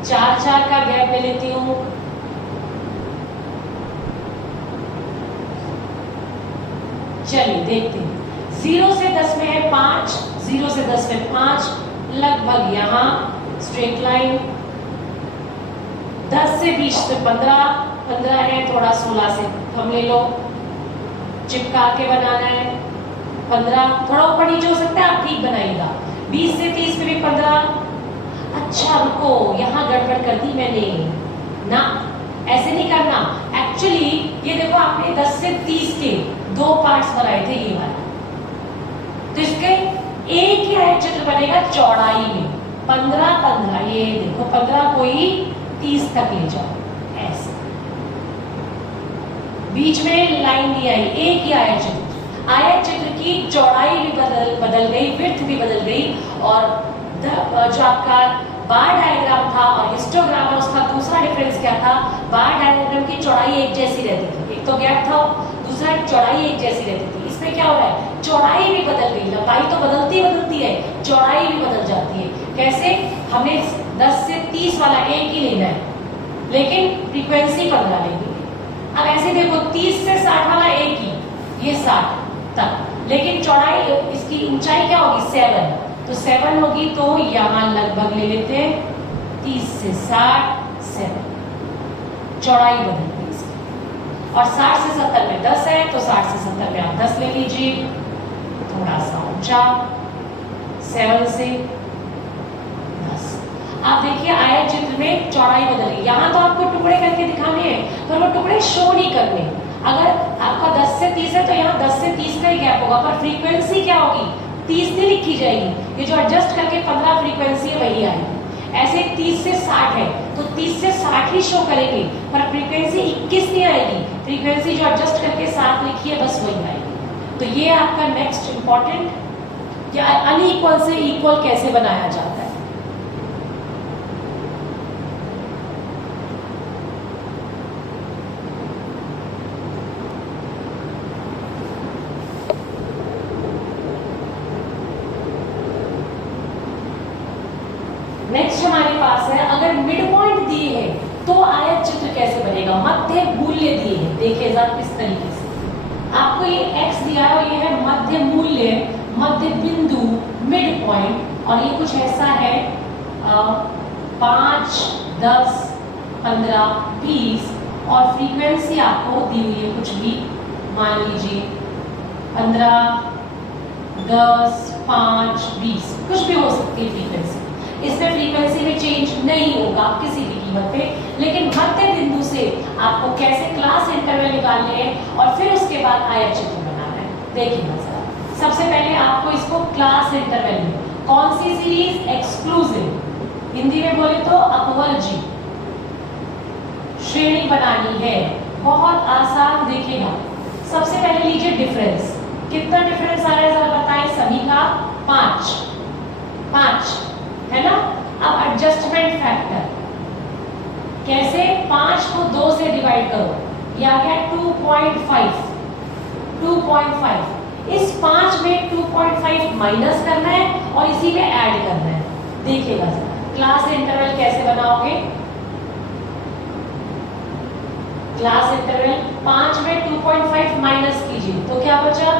चार चार का गैप ले लेती हूं, चलिए देखते हैं। 0 से 10 में है 5, 0 से 10 में 5, लगभग यहां स्ट्रेट लाइन। 10 से 20 में 15, 15 है, थोड़ा 16 से कम ले लो, चिपका के बनाना है। 15 थोड़ा ऊपर नीचे हो सकता है, आप ठीक बनाइएगा। 20 से 30 में भी 15। अच्छा रुको, यहाँ गड़बड़ कर दी मैंने ना, ऐसे नहीं करना। एक्चुअली ये देखो आपने 10 से 30 के 2 पार्ट्स बनाए थे, ये वाला, तो इसके एक ही आयत चित्र बनेगा चौड़ाई में 15 15, ये देखो 15 को ही 30 तक ले जाओ, ऐसे बीच में लाइन नहीं आई, एक ही आयत चित्र। आयत चित्र की चौड़ाई भी बदल गई, विड्थ भी बदल गई, और जो आपका बार डायग्राम था और हिस्टोग्राम है, उसका दूसरा डिफरेंस क्या था, बार डायग्राम की चौड़ाई एक जैसी रहती थी, एक तो गैप था, दूसरा चौड़ाई एक जैसी रहती थी। इसमें क्या हो रहा है, चौड़ाई भी बदल गई, लंबाई तो बदलती है, चौड़ाई भी बदल जाती है। कैसे, हमने 10 से 30 वाला एक ही लेना है, लेकिन फ्रीक्वेंसी 15 लेंगे। अब ऐसे देखो 30 से 60 वाला एक ही, ये 60 तक, लेकिन चौड़ाई, इसकी ऊंचाई क्या होगी 7, तो 7 होगी, तो यहां लगभग ले लेते हैं 30 से 60, 7, चौड़ाई बदल गई इसकी। और 60 से 70 में 10 है, तो 60 से 70 में आप 10 ले लीजिए, थोड़ा सा ऊंचा, 7 से 10। आप देखिए आयत चित्र में चौड़ाई बदल गई। यहाँ तो आपको टुकड़े करके दिखाने हैं, पर वो टुकड़े शो नहीं करने। अगर आपका 10 से 30 है, तो यहाँ 10 से 30 का ही गैप होगा, पर फ्रीक्वेंसी क्या होगी, 30 नहीं लिखी जाएगी, ये जो एडजस्ट करके 15 फ्रीक्वेंसी है वही आएगी। ऐसे 30 से 60 है, तो 30 से 60 ही शो करेंगे, पर फ्रीक्वेंसी 21 नहीं आएगी, फ्रीक्वेंसी जो एडजस्ट करके 7 लिखी है बस वही आएगी। तो ये आपका नेक्स्ट इंपॉर्टेंट, क्या अनइक्वल से इक्वल कैसे बनाया जाता है। नेक्स्ट हमारे पास है, अगर मिड पॉइंट दिए है तो आयत चित्र कैसे बनेगा, मध्य मूल्य दिए हैं, देखिए जरा किस तरीके से। आपको ये x दिया है और ये है मध्य मूल्य, मध्य बिंदु, मिड पॉइंट, और ये कुछ ऐसा है 5, 10, 15, 20, और फ्रीक्वेंसी आपको दी हुई है कुछ भी, मान लीजिए 15, 10, 5, 20, कुछ भी हो सकती है फ्रीक्वेंसी। इसमें फ्रीक्वेंसी में चेंज नहीं होगा किसी भी कीमत पे, लेकिन मध्य बिंदु से आपको कैसे क्लास इंटरवल निकालने हैं और फिर उसके बाद आयत चित्र बनाना है। देखिए जरा, सबसे पहले आपको इसको क्लास इंटरवल में कौन सी सीरीज, एक्सक्लूसिव, हिंदी में बोले तो अपवर्जी श्रेणी बनानी है। बहुत आसान, देखिएगा सबसे पहले लीजिए डिफरेंस, कितना डिफरेंस आ रहा है जरा बताएं सभी का, 5 5 है ना। अब एडजस्टमेंट फैक्टर कैसे, 5 को 2 से डिवाइड करो, या क्या 2.5, 2.5, इस 5 में 2.5 माइनस करना है और इसी में ऐड करना है। देखिएगा क्लास इंटरवल कैसे बनाओगे, क्लास इंटरवल 5 में 2.5 माइनस कीजिए तो क्या बचा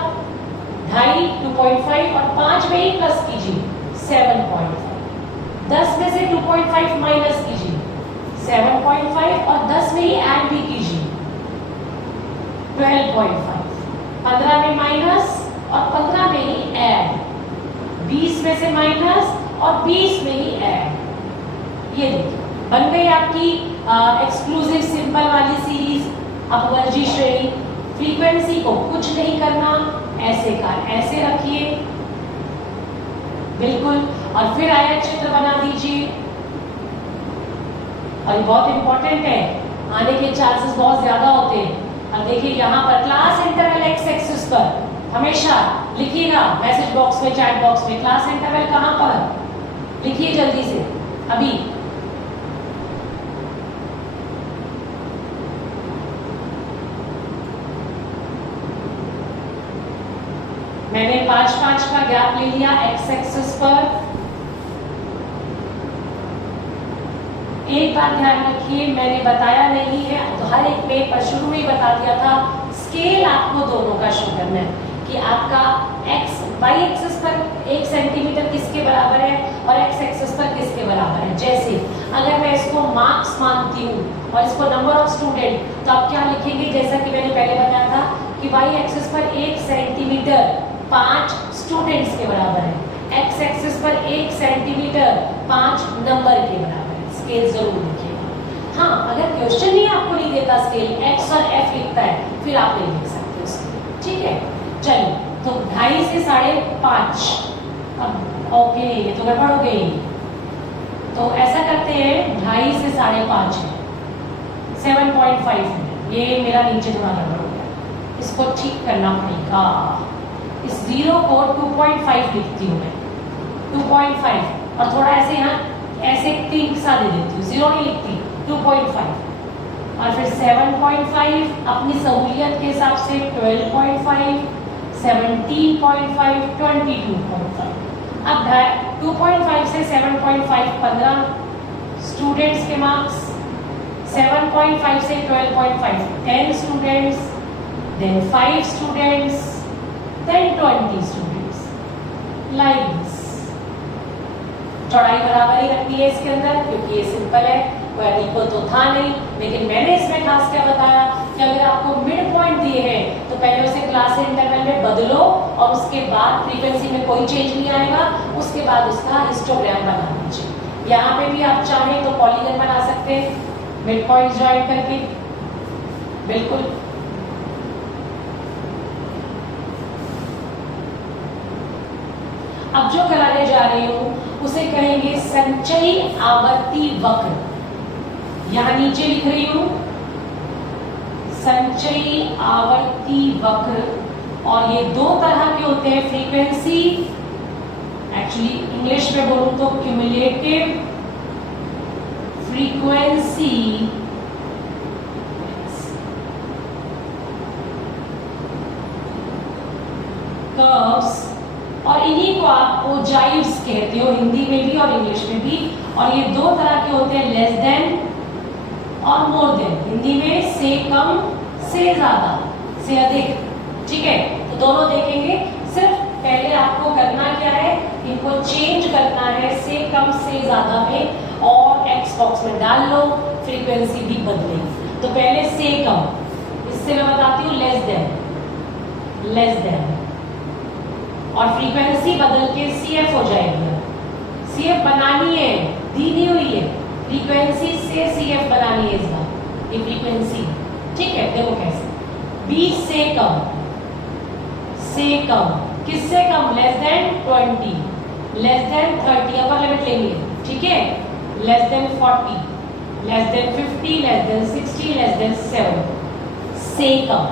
2.5, 2.5 और 5 में ही प्लस कीजिए 7.5। 10 में से 2.5 माइनस कीजिए 7.5 और 10 में ही ऐड भी कीजिए 12.5। 15 में माइनस और 15 में ही ऐड, 20 में से माइनस और 20 में ही ऐड। ये देखिए बन गई आपकी एक्सक्लूसिव सिंपल वाली सीरीज। अब वर्जी श्रेणी, फ्रीक्वेंसी को कुछ नहीं करना, ऐसे का ऐसे रखिए बिल्कुल, और फिर आयत चित्र बना दीजिए। और ये बहुत इंपॉर्टेंट है, आने के चांसेस बहुत ज्यादा होते हैं। अब देखिए यहाँ पर क्लास इंटरवल एक्स एक्सिस पर हमेशा लिखिएगा, मैसेज बॉक्स में, चैट बॉक्स में, क्लास इंटरवल कहाँ पर लिखिए जल्दी से अभी। मैंने 5-5 का गैप ले लिया एक्स एक्सिस पर। एक बात ध्यान रखिए, मैंने बताया नहीं है तो हर एक में पर शुरू में ही बता दिया था, स्केल आपको दोनों का शो करना है कि आपका एक्स वाई एक्सिस पर 1 सेंटीमीटर किसके बराबर है और एक्स एक्सिस पर किसके बराबर है। जैसे अगर मैं इसको मार्क्स मानती हूँ और इसको नंबर ऑफ स्टूडेंट, तो आप क्या लिखेंगे, जैसा कि मैंने पहले बताया था कि वाई एक्सिस पर 1 सेंटीमीटर 5 स्टूडेंट्स के बराबर है, एक्स एक्सिस पर 1 सेंटीमीटर 5 नंबर के बराबर है। स्केल जरूर लिखिएगा। हाँ, अगर क्वेश्चन ही आपको नहीं देता स्केल, एक्स और एफ लिखता है, फिर आप नहीं लिख सकते उसको, ठीक है। चलिए, तो 2.5 से 5.5, अब ओके ये तो गड़बड़ हो गई। तो ऐसा करते हैं, 2.5 से 5.5 है, 7.5 है, ये मेरा नीचे थोड़ा गड़बड़ हो गया, इसको ठीक करना पड़ेगा। इस 0 को 2.5 लिखती हूँ मैं, 2.5 और थोड़ा ऐसे यहाँ ऐसे 3 सा दे देती हूँ, 0 नहीं लिखती, 2.5 और फिर 7.5, अपनी सहूलियत के हिसाब से 12.5, 17.5, 22.5। अब 2.5 से 7.5 15 स्टूडेंट्स के मार्क्स, 7.5 से 12.5 10 students, then 5 students, then 20 students, like this। चौड़ाई बराबर ही रखनी है इसके अंदर, क्योंकि ये सिंपल है, कोई इक्वल तो था नहीं। लेकिन मैंने इसमें खास क्या बताया कि अगर आपको मिड पॉइंट दिए हैं तो पहले उसे क्लास इंटरवल में बदलो और उसके बाद फ्रीक्वेंसी में कोई चेंज नहीं आएगा, उसके बाद उसका हिस्टोग्राम बना दीजिए। यहाँ पे भी आप चाहें तो पॉलीगन बना सकते हैं मिड पॉइंट ज्वाइन करके, बिल्कुल। अब जो कराने जा रही हूं उसे कहेंगे संचयी आवर्ती वक्र। यहां नीचे लिख रही हूं संचयी आवर्ती वक्र, और ये 2 तरह के होते हैं, फ्रीक्वेंसी, एक्चुअली इंग्लिश में बोलूं तो क्यूमुलेटिव फ्रीक्वेंसी कर्व्स, और इन्हीं को आप ओजाइव्स कहते हो हिंदी में भी और इंग्लिश में भी। और ये 2 तरह के होते हैं, लेस देन और मोर देन। हिंदी में से कम, से ज्यादा, से अधिक, ठीक है। तो दोनों देखेंगे। सिर्फ पहले आपको करना क्या है, इनको चेंज करना है से कम से ज्यादा में, और एक्स बॉक्स में डाल लो, फ्रीक्वेंसी भी बदलेगी। तो पहले से कम, इससे मैं बताती हूँ लेस देन, लेस देन, और फ्रीक्वेंसी बदल के CF हो जाएगी। CF बनानी है, दी नहीं हुई है, फ्रीक्वेंसी से CF बनानी है इस बार, ये फ्रीक्वेंसी, ठीक है। देखो कैसे, 20 से कम, से कम, किससे कम, less than 20, less than 30, upper limit लेंगे, ठीक है, less than 40, less than 50, less than 60, less than 7, से कम।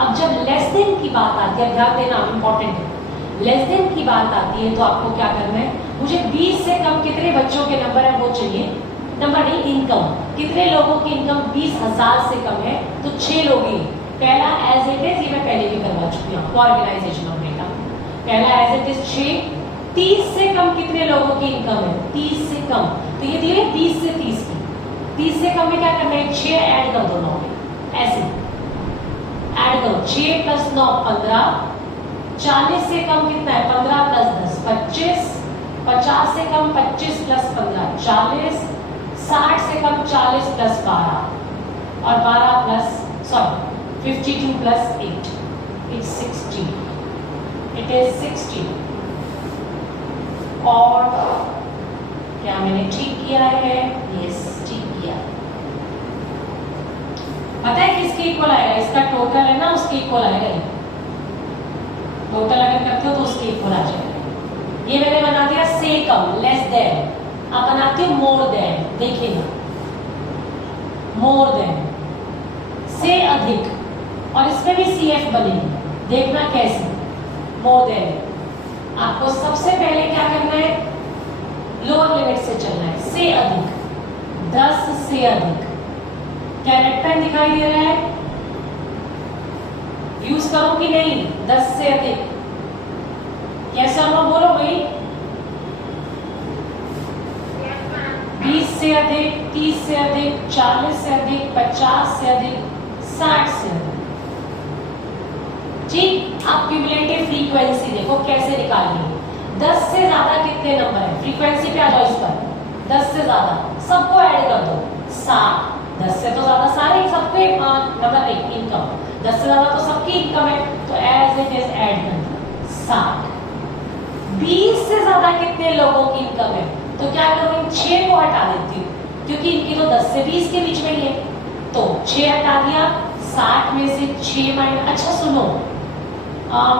अब जब लेस देन की बात आती है, ध्यान देना इंपॉर्टेंट है, लेस देन की बात आती है तो आपको क्या करना है, मुझे 20 से कम कितने बच्चों के नंबर है वो चाहिए, नंबर नहीं, इनकम, कितने लोगों की इनकम 20,000 से कम है, तो 6 लोग ही। पहला एज इट इज, ये मैं पहले भी करवा चुकी हूँ, ऑर्गेनाइजेशन ऑफ डेटा। पहला एज इट इज 6। 30 से कम कितने लोगों की इनकम है, 30 से कम, तो ये दिए 20 से 30 की। 30 से कम में क्या करना है, 6 ऐड कर दो 9 में, ऐसे ऐड करो, 6 प्लस 9 15, 40 से कम कितना है 15 प्लस 10 25, 50 से कम 25 प्लस 15 40, 60 से कम 40 प्लस 12 और 12 plus 52 plus 8 it's 60, it is 60। और क्या मैंने ठीक किया है? यस, ठीक किया। पता है किसके इक्वल आएगा? इसका टोटल है ना, उसके इक्वल आएगा। टोटल अगर करते हो तो उसके इक्वल आ जाएगा। ये मैंने बना दिया से कम, लेस देन। अब बनाती हूँ मोर देन, देखिएगा मोर देन, से अधिक, और इसमें भी CF बनेगी, देखना कैसे। मोर देन आपको सबसे पहले क्या करना है? लोअर लिमिट से चलना है, से अधिक, 10 से अधिक। क्या रेड पेन दिखाई दे रहा है? यूज करो कि नहीं? 10 से अधिक कैसे हम बोलो भाई? 20 से अधिक, 30 से अधिक, 40 से अधिक, 50 से अधिक, 60 से अधिक। ठीक, आप क्यूमुलेटिव फ्रीक्वेंसी देखो कैसे निकालनी है। 10 से ज्यादा कितने नंबर है? फ्रीक्वेंसी पे आ जाओ इस पर। 10 से ज्यादा सबको ऐड कर दो, 60। 10 से तो ज्यादा सारे सबके नंबर नहीं, इनकम 10 से ज्यादा तो सबकी इनकम है, तो एज इट इज ऐड कर दो 60। 20 से ज्यादा कितने लोगों की इनकम है? तो क्या करूं, इन 6 को हटा देती हूँ क्योंकि इनकी तो 10 से 20 के बीच में ही है, तो 6 हटा दिया। 60 में से 6 माइनस, अच्छा सुनो,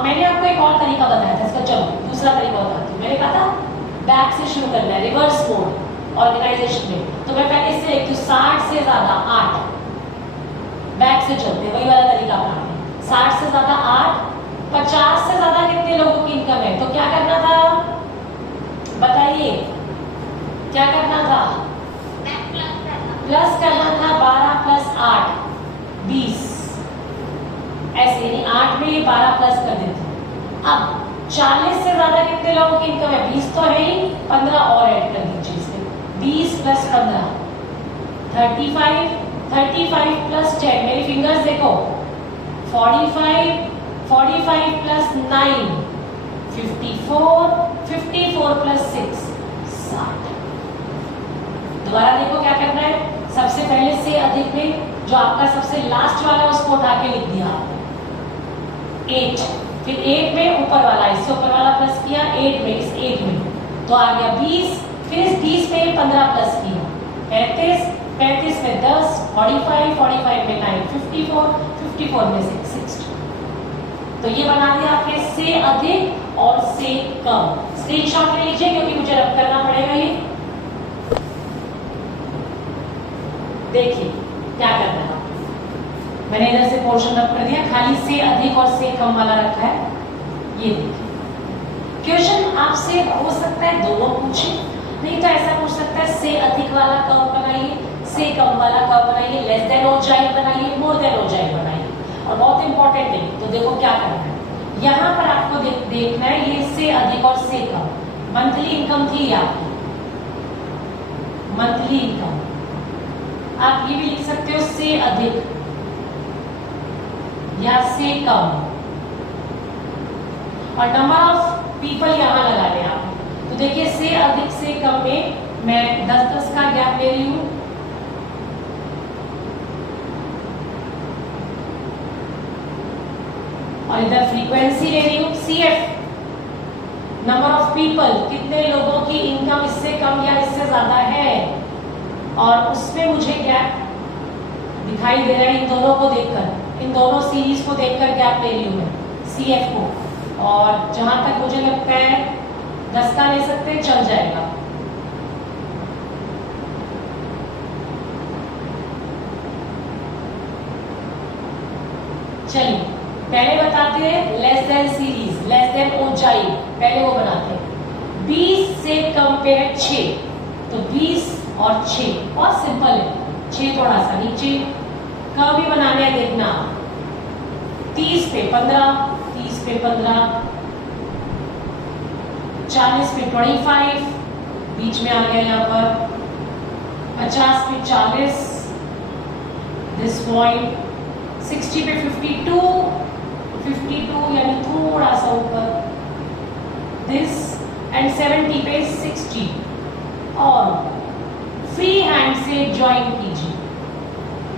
मैंने आपको एक और तरीका बताया था इसका, चलो दूसरा तरीका बताती हूँ। मैंने कहा था बैक से शुरू करना है, रिवर्स मोड ऑर्गेनाइजेशन में, तो मैं पहले इससे लिखती हूँ 60 से ज्यादा 8, बैक से चलते हैं, वही वाला तरीका अपनाते हैं। 60 से ज्यादा 8, 50 से ज्यादा कितने लोगों की इनकम है? तो क्या करना था बताइए, क्या करना था? प्लस करना था, 12 प्लस 8 20, ऐसे नहीं 8 में ये 12 प्लस कर देते हैं। अब 40 से ज्यादा कितने लोगों की इनकम है? 20 तो है ही, 15 और ऐड कर दीजिए इसमें, 20 प्लस 15 35, 35 प्लस 10, मेरी फिंगर्स देखो, 45, 45 प्लस 9 54, 54 प्लस 6 60। दोबारा देखो क्या करना है। सबसे पहले से अधिक में जो आपका सबसे लास्ट वाला उसको उठा के लिख दिया 8, फिर 8 में ऊपर वाला, इससे ऊपर वाला प्लस किया 8 में, इस 8 में तो आ गया 20, फिर इस 20 में 15 प्लस किया 35, 35 में 10, 45, 45 में 9 54, 54 में 60। तो ये बना दिया आपने से अधिक और से कम। स्क्रीनशॉट ले लीजिए क्योंकि मुझे रब करना पड़ेगा। ये देखिए क्या करना है, मैंने इधर से पोर्शन रब कर दिया, खाली से अधिक और से कम वाला रखा है। ये देखिए क्वेश्चन आपसे हो सकता है दोनों पूछे, नहीं तो ऐसा पूछ सकता है से अधिक वाला कर्व बनाइए, से कम वाला कर्व बनाइए, लेस देन और जाइल बनाइए, मोर देन और जाइल बनाइए। और बहुत इंपॉर्टेंट है, तो देखो क्या करना है, यहाँ पर आपको देखना है ये से अधिक और से कम। मंथली इनकम थी आपकी, मंथली इनकम, आप ये भी लिख सकते हो से अधिक या से कम, और नंबर ऑफ पीपल यहां लगा लें आप। तो देखिए से अधिक से कम में मैं 10-10 का गैप ले रही हूं, और इधर फ्रीक्वेंसी ले रही हूं CF, नंबर ऑफ पीपल, कितने लोगों की इनकम इससे कम या इससे ज्यादा है, और उसमें मुझे गैप दिखाई दे रहा है इन दोनों को देखकर, इन दोनों सीरीज को देखकर गैप ले रही हूं मैं CF को, और जहां तक मुझे लगता है 10 का ले सकते हैं, चल जाएगा। चलिए पहले बताते हैं less than series, less than ऊंचाई, पहले वो बनाते हैं। 20 से कम पे है 6, तो 20 और 6 बहुत सिंपल है, 6 थोड़ा सा नीचे, कब भी बनाने है देखना। 30 पे 15, 30 पे 15, 40 पे 25, बीच में आ गया यहाँ पर, 50 पे 40, दिस पॉइंट, 60 पे 52 यानी थोड़ा सा ऊपर दिस, एंड 70 पे 60, और फ्री हैंड से ज्वाइन कीजिए,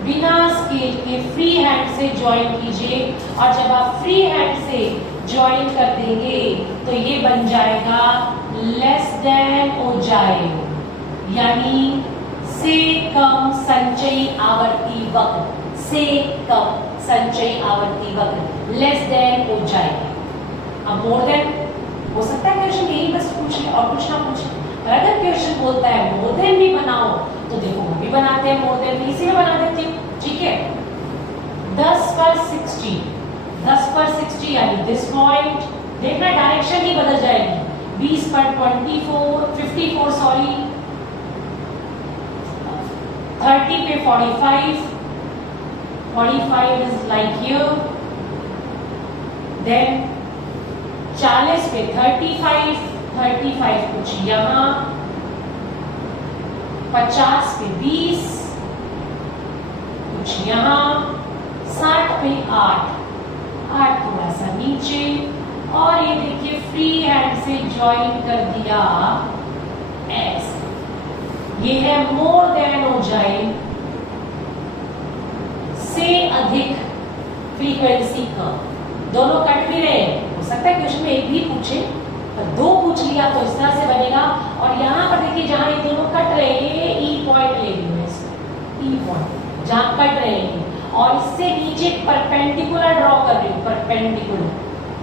बिना स्केल के फ्री हैंड से ज्वाइन कीजिए। और जब आप फ्री हैंड से ज्वाइन कर देंगे तो ये बन जाएगा लेस देन ऊंचाई, यानी से कम संचयी आवर्ती वक्र, से कम संचयी आवर्ती वक्र, लेस देन ऊंचाई। अब मोर देन हो सकता है क्वेश्चन यही बस पूछे और कुछ ना पूछे, पर अगर क्वेश्चन बोलता है मोर देन भी बनाओ तो देखो वो भी बनाते हैं, मोर देन भी इसी में बना देती हूँ, ठीक है। 10 पर 60 यानी दिस पॉइंट, देखना डायरेक्शन ही बदल जाएगी। 20 पर 54 सॉरी, 30 पे 45 इज लाइक हियर, देन 40 पे 35 कुछ यहाँ, 50 पे 20 कुछ यहाँ, 60 पे 8 थोड़ा सा नीचे, और ये देखिए फ्री हैंड से ज्वाइन कर दिया ऐसे। ये है मोर देन ऊंचाई, से अधिक फ्रीक्वेंसी का। दोनों कट भी रहे, हो सकता है क्वेश्चन में एक भी पूछे, पर दो पूछ लिया तो इस तरह से बनेगा। और यहाँ पर देखिए जहां ये दोनों कट रहे हैं, ई पॉइंट ले रही हूँ, ई पॉइंट जहां कट रहे हैं, और इससे नीचे परपेंडिकुलर ड्रॉ कर रही हूँ, परपेंडिकुलर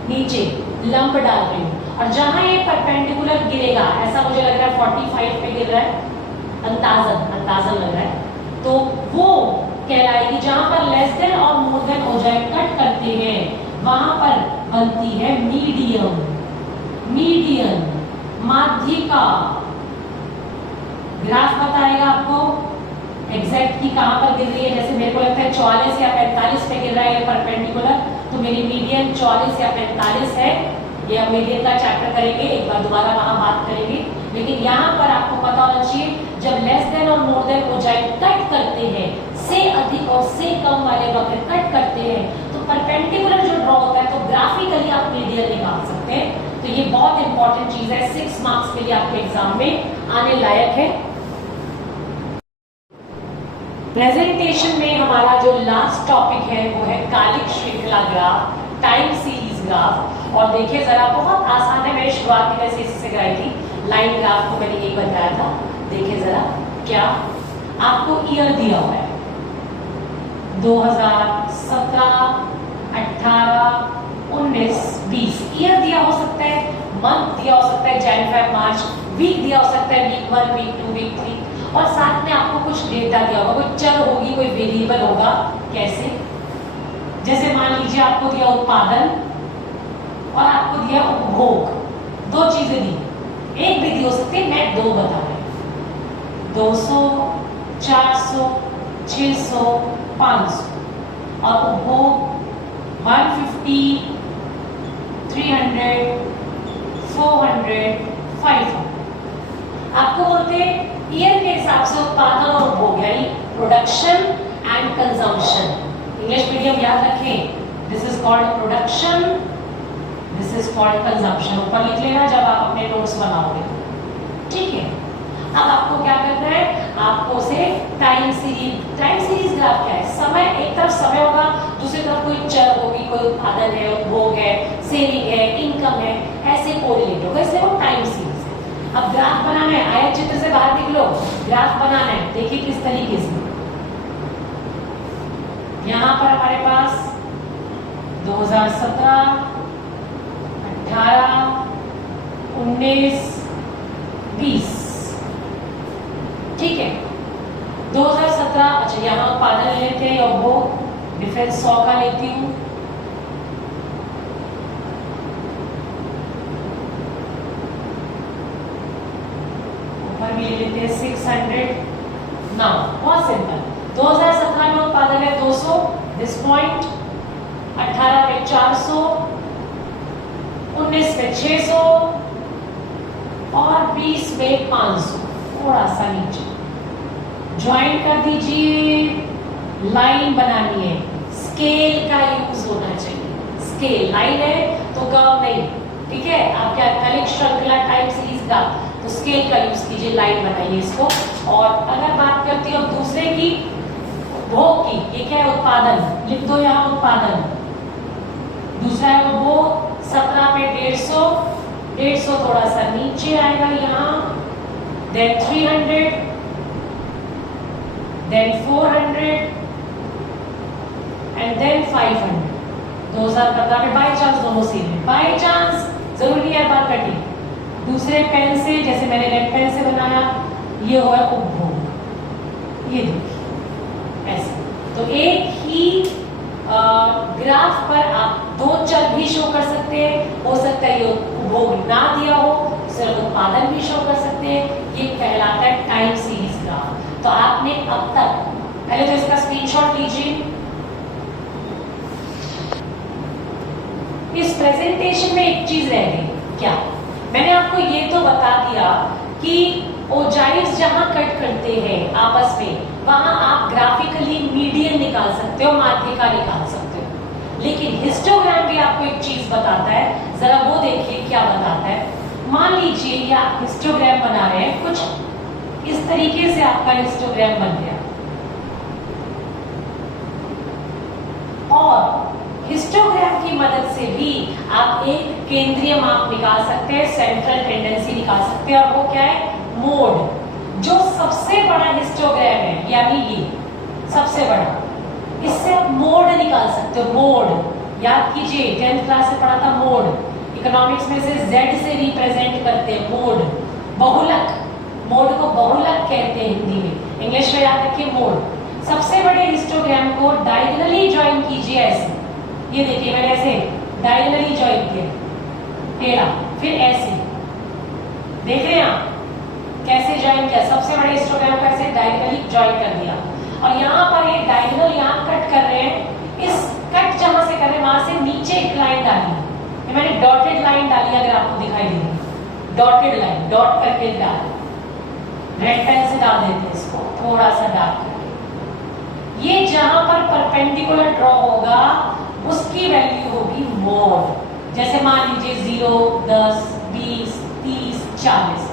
नीचे लंब डाल रही हूँ, और जहां ये परपेंडिकुलर गिरेगा, ऐसा मुझे लग रहा है 45 पे गिर रहा है, अंदाजन लग रहा है, तो वो कहलाएगी जहां पर लेस देन और मोर देन हो जाए कट करते हैं, वहां पर बनती है मीडियम, माध्यिका। ग्राफ बताएगा आपको एग्जैक्ट की कहां पर गिर रही है। जैसे मेरे को लगता है 44 या 45 पे गिर रहा है ये परपेंडिकुलर, तो मेरी मीडियन 44 या 45 है। ये हम मीडियन का चैप्टर करेंगे, एक बार दोबारा वहां बात करेंगे, लेकिन यहाँ पर आपको पता होना चाहिए जब लेस देन और मोर देन ऊंचाई कट करते हैं, से अधिक और से कम वाले वक्र कट करते हैं, तो परपेंडिकुलर जो ड्रॉ होता है तो ग्राफिकली आप मीडियन निकाल सकते हैं। तो ये बहुत इंपॉर्टेंट चीज है, 6 मार्क्स के लिए आपके एग्जाम में आने लायक है। प्रेजेंटेशन में हमारा जो लास्ट टॉपिक है वो है कालिक श्रृंखला ग्राफ, टाइम सीरीज ग्राफ। और देखिए जरा बहुत आसान है, मैंने शुरुआत भी वैसे इसी से कराई थी, लाइन ग्राफ को मैंने यही बताया था। देखिए जरा, क्या आपको ईयर दिया हुआ है 2017, 18, 19, 20, ईयर दिया हो सकता है, मंथ दिया हो सकता है जैन फेब मार्च, वीक दिया हो सकता है वीक 1, वीक 2, वीक 3, और साथ में आपको कुछ डेटा दिया होगा, कोई चर होगी, कोई वेरिएबल होगा। कैसे? जैसे मान लीजिए आपको दिया उत्पादन और आपको दिया उपभोग, दो चीजें दी, एक भी दी हो सकती है, मैं दो बता रही हूं, 200, 400, 600, 500, और उपभोग 150, 300, 400, 500। आपको बोलते हैं ईयर के हिसाब से उत्पादन और उपभोग, यानी production and consumption. English medium याद रखें, this is called production, this is called consumption. ऊपर लिख लेना जब आप अपने नोट्स बनाओगे, ठीक है। अब आपको क्या करना है, आपको से टाइम सीरीज ग्राफ क्या है, समय, एक तरफ समय होगा, दूसरी तरफ कोई चर होगी, कोई उत्पादन है, उपभोग है, सेविंग है, इनकम है, ऐसे कोरिलेट होगा, इसलिए वो टाइम सीरीज है। अब ग्राफ बनाना है, आयत चित्र से बाहर निकलो, ग्राफ बनाना है। देखिए किस तरीके से, यहां पर हमारे पास 2017, 18, 19, 20, ठीक है। 2017, अच्छा यहाँ उत्पादन लेते हैं, और वो डिफरेंस 100 का लेती हूँ, ऊपर भी ले लेते हैं 600। नाउ बहुत सिंपल, 2017 में उत्पादन है 200, दिस पॉइंट, 18 में 400, 19 में 600, और 20 में 500, थोड़ा सा नीचे ज्वाइन कर दीजिए, लाइन बनानी है, स्केल का यूज होना चाहिए। स्केल लाइन है तो कर्व नहीं, ठीक है। आप क्या कलिक श्रृंखला टाइम सीरीज का, तो स्केल का यूज कीजिए, लाइन बनाइए इसको। और अगर बात करती हूँ दूसरे की, उपभोग की, ये क्या है, उत्पादन, लिख दो यहाँ उत्पादन। दूसरा है उपभोग, 17 पे 150, 150 थोड़ा सा नीचे आएगा यहाँ, देन 300, देन 400 एंड देन 500। 2015 में बाई चांस दोनों सेम है, बाई चांस, जरूरी है बात कटी। दूसरे पेन से, जैसे मैंने रेड पेन से बनाया, ये हुआ उपभोग, ये देखिए ऐसे। तो एक ही ग्राफ पर आप दो चर भी शो कर सकते हैं, हो सकता है ये उपभोग ना दिया हो, सिर्फ उत्पादन भी शो कर सकते हैं। ये कहलाता है टाइम सीरीज ग्राफ। तो आपने अब तक, पहले तो इसका स्क्रीनशॉट लीजिए। इस प्रेजेंटेशन में एक चीज रह गई, क्या? मैंने आपको ये तो बता दिया कि ओजाइव्स जहां कट करते हैं आपस में, वहां आप ग्राफिकली मीडियन निकाल सकते हो, माध्यिका निकाल सकते हो। लेकिन हिस्टोग्राम भी आपको एक चीज बताता है, जरा वो देखिए क्या बताता है। मान लीजिए ये आप हिस्टोग्राम बना रहे हैं, कुछ इस तरीके से आपका हिस्टोग्राम बन गया, और हिस्टोग्राम की मदद से भी आप एक केंद्रीय माप निकाल सकते हैं, सेंट्रल टेंडेंसी निकाल सकते हैं, और वो क्या है, मोड। जो सबसे बड़ा हिस्टोग्राम है, यानी ये सबसे बड़ा, इससे आप मोड निकाल सकते हो। मोड याद कीजिए, 10th क्लास से पढ़ा था मोड, इकोनॉमिक्स में से Z से रिप्रेजेंट करते हैं मोड। बहुलक, मोड को बहुलक कहते हैं हिंदी में, इंग्लिश में याद रखिए मोड। सबसे बड़े हिस्टोग्राम को डायगोनली ज्वाइन कीजिए ऐसे, ये देखिए मैंने ऐसे डायगोनली ज्वाइन किया, टेढ़ा, फिर ऐसे, देख रहे हैं आप कैसे ज्वाइन किया। सबसे बड़े हिस्टोग्राम को ऐसे डायगोनली ज्वाइन कर दिया, और यहाँ पर ये डायगोनल यहाँ कट कर रहे हैं। इस कट जहां से कर रहे हैं वहां से नीचे एक लाइन डाली, ये मैंने डॉटेड लाइन डाली, अगर आपको दिखाई दे रही, डॉटेड लाइन, डॉट करके डाल, रेड पेन से डाल देते हैं इसको, थोड़ा सा डार्क करके। ये जहां पर परपेंडिकुलर ड्रॉ होगा उसकी वैल्यू होगी मोड। जैसे मान लीजिए 0, 10, 20, 30, 40,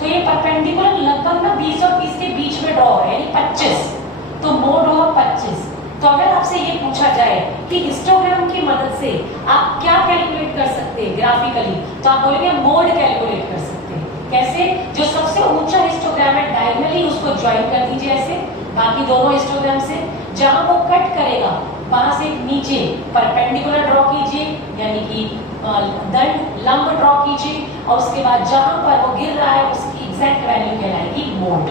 तो ये परपेंडिकुलर लगभग ना 20 और 30 के बीच में ड्रॉ है, यानी 25, तो मोड होगा 25। तो अगर आपसे ये पूछा जाए कि हिस्टोग्राम की मदद से आप क्या कैलकुलेट कर सकते हैं ग्राफिकली, तो आप बोलेंगे मोड कैलकुलेट कर सकते हैं। कैसे? जो सबसे ऊंचा हिस्टोग्राम है डायगोनली उसको ज्वाइन कर दीजिए ऐसे, बाकी दोनों हिस्टोग्राम से जहां वो कट करेगा वहां से नीचे परपेंडिकुलर ड्रॉ कीजिए, यानी कि दंड लंब ड्रॉ कीजिए, और उसके बाद जहां पर वो गिर रहा है उसकी एग्जैक्ट वैल्यू कहलाएगी मोड।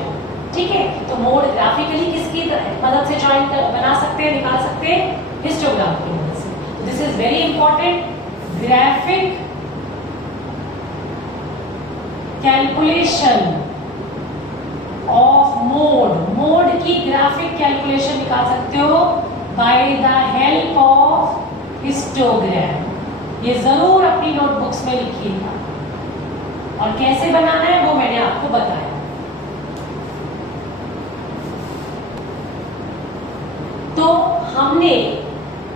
ठीक है, तो मोड ग्राफिकली किसकी मदद से ज्वाइन बना सकते हैं, निकाल सकते हैं, हिस्टोग्राम की मदद से। This is very important, graphic calculation of mode. Mode की ग्राफिक कैलकुलेशन निकाल सकते हो by the help of histogram. ये जरूर अपनी नोटबुक्स में लिखिएगा, और कैसे बनाना है वो मैंने आपको बताया। तो हमने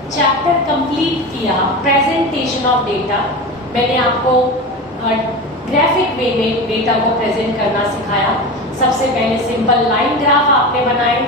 चैप्टर कंप्लीट किया प्रेजेंटेशन ऑफ डेटा। मैंने आपको ग्राफिक वे में डेटा को प्रेजेंट करना सिखाया। सबसे पहले सिंपल लाइन ग्राफ आपने बनाए,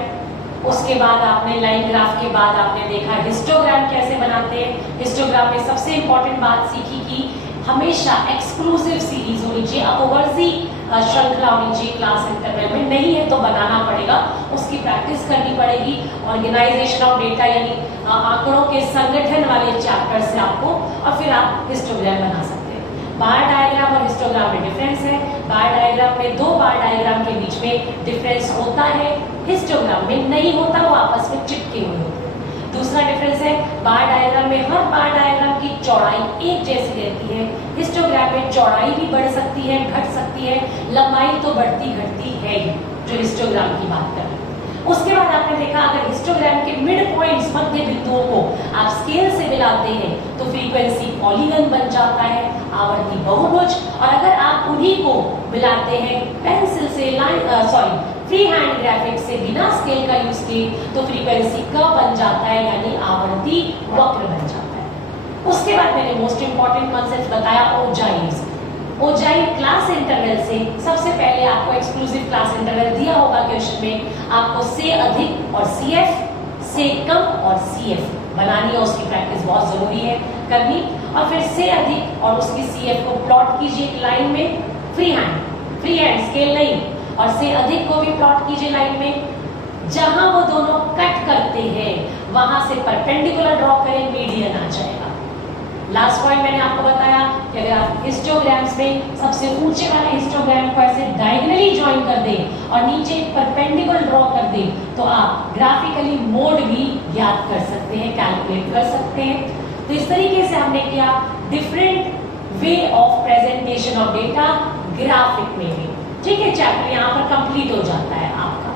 उसके बाद आपने लाइन ग्राफ के बाद आपने देखा हिस्टोग्राम कैसे बनाते हैं। हिस्टोग्राम में सबसे इंपॉर्टेंट बात सीखी कि हमेशा एक्सक्लूसिव सीरीज होनी चाहिए, अपवर्ती श्रृंखला होनी चाहिए क्लास इंटरवल में, नहीं है तो बनाना पड़ेगा, उसकी प्रैक्टिस करनी पड़ेगी। ऑर्गेनाइजेशन ऑफ डेटा यानी आंकड़ों के संगठन वाले चैप्टर से आपको, और फिर आप हिस्टोग्राम बना सकते हैं। बार डायग्राम और हिस्टोग्राम में डिफरेंस है। बार डायग्राम में दो बार डायग्राम के बीच में डिफरेंस होता है, हिस्टोग्राम में नहीं होता, वो आपस में चिपके हुए होते हैं। दूसरा डिफरेंस है, बार डायग्राम में हर बार डायग्राम की चौड़ाई एक जैसी रहती है, हिस्टोग्राम में चौड़ाई भी बढ़ सकती है, घट सकती है, लंबाई तो बढ़ती घटती है ही, जो हिस्टोग्राम की बात कर रहे हैं। उसके बाद आपने देखा अगर हिस्टोग्राम के मिड पॉइंट्स, मध्य बिंदुओं को आप स्केल से मिलाते हैं तो फ्रीक्वेंसी पॉलीगन बन जाता है, आवर्ती बहुभुज। और अगर आप उन्हीं को मिलाते हैं पेंसिल से, फ्री हैंड ग्राफिक्स से बिना स्केल का यूज किए तो फ्रीक्वेंसी कर्व बन जाता है, यानी आवर्ती वक्र बन जाता है। उसके बाद मैंने मोस्ट इंपॉर्टेंट कॉन्सेप्ट बताया ओजाइव्स। ओजाइव क्लास इंटरवल से सबसे पहले आपको एक्सक्लूसिव क्लास इंटरवल दिया होगा क्वेश्चन में, आपको से अधिक और सीएफ, से कम और सीएफ बनानी है, उसकी प्रैक्टिस बहुत जरूरी है करनी। और फिर से अधिक और उसकी सीएफ को प्लॉट कीजिए एक लाइन में, फ्री हैंड स्केल नहीं, और से अधिक को भी प्लॉट कीजिए लाइन में। जहां वो दोनों कट करते हैं वहां से परपेंडिकुलर ड्रॉ करें, मीडियन आ जाएगा। लास्ट पॉइंट मैंने आपको बताया कि अगर आप हिस्टोग्राम्स में सबसे ऊंचे वाले हिस्टोग्राम को ऐसे डायगोनली ज्वाइन कर दें और नीचे एक परपेंडिकुलर ड्रॉ कर दें तो आप ग्राफिकली मोड भी याद कर सकते हैं, कैलकुलेट कर सकते हैं। तो इस तरीके से हमने किया different way of presentation of data graphic में भी। ठीक है, चैप्टर यहाँ पर कंप्लीट हो जाता है आपका।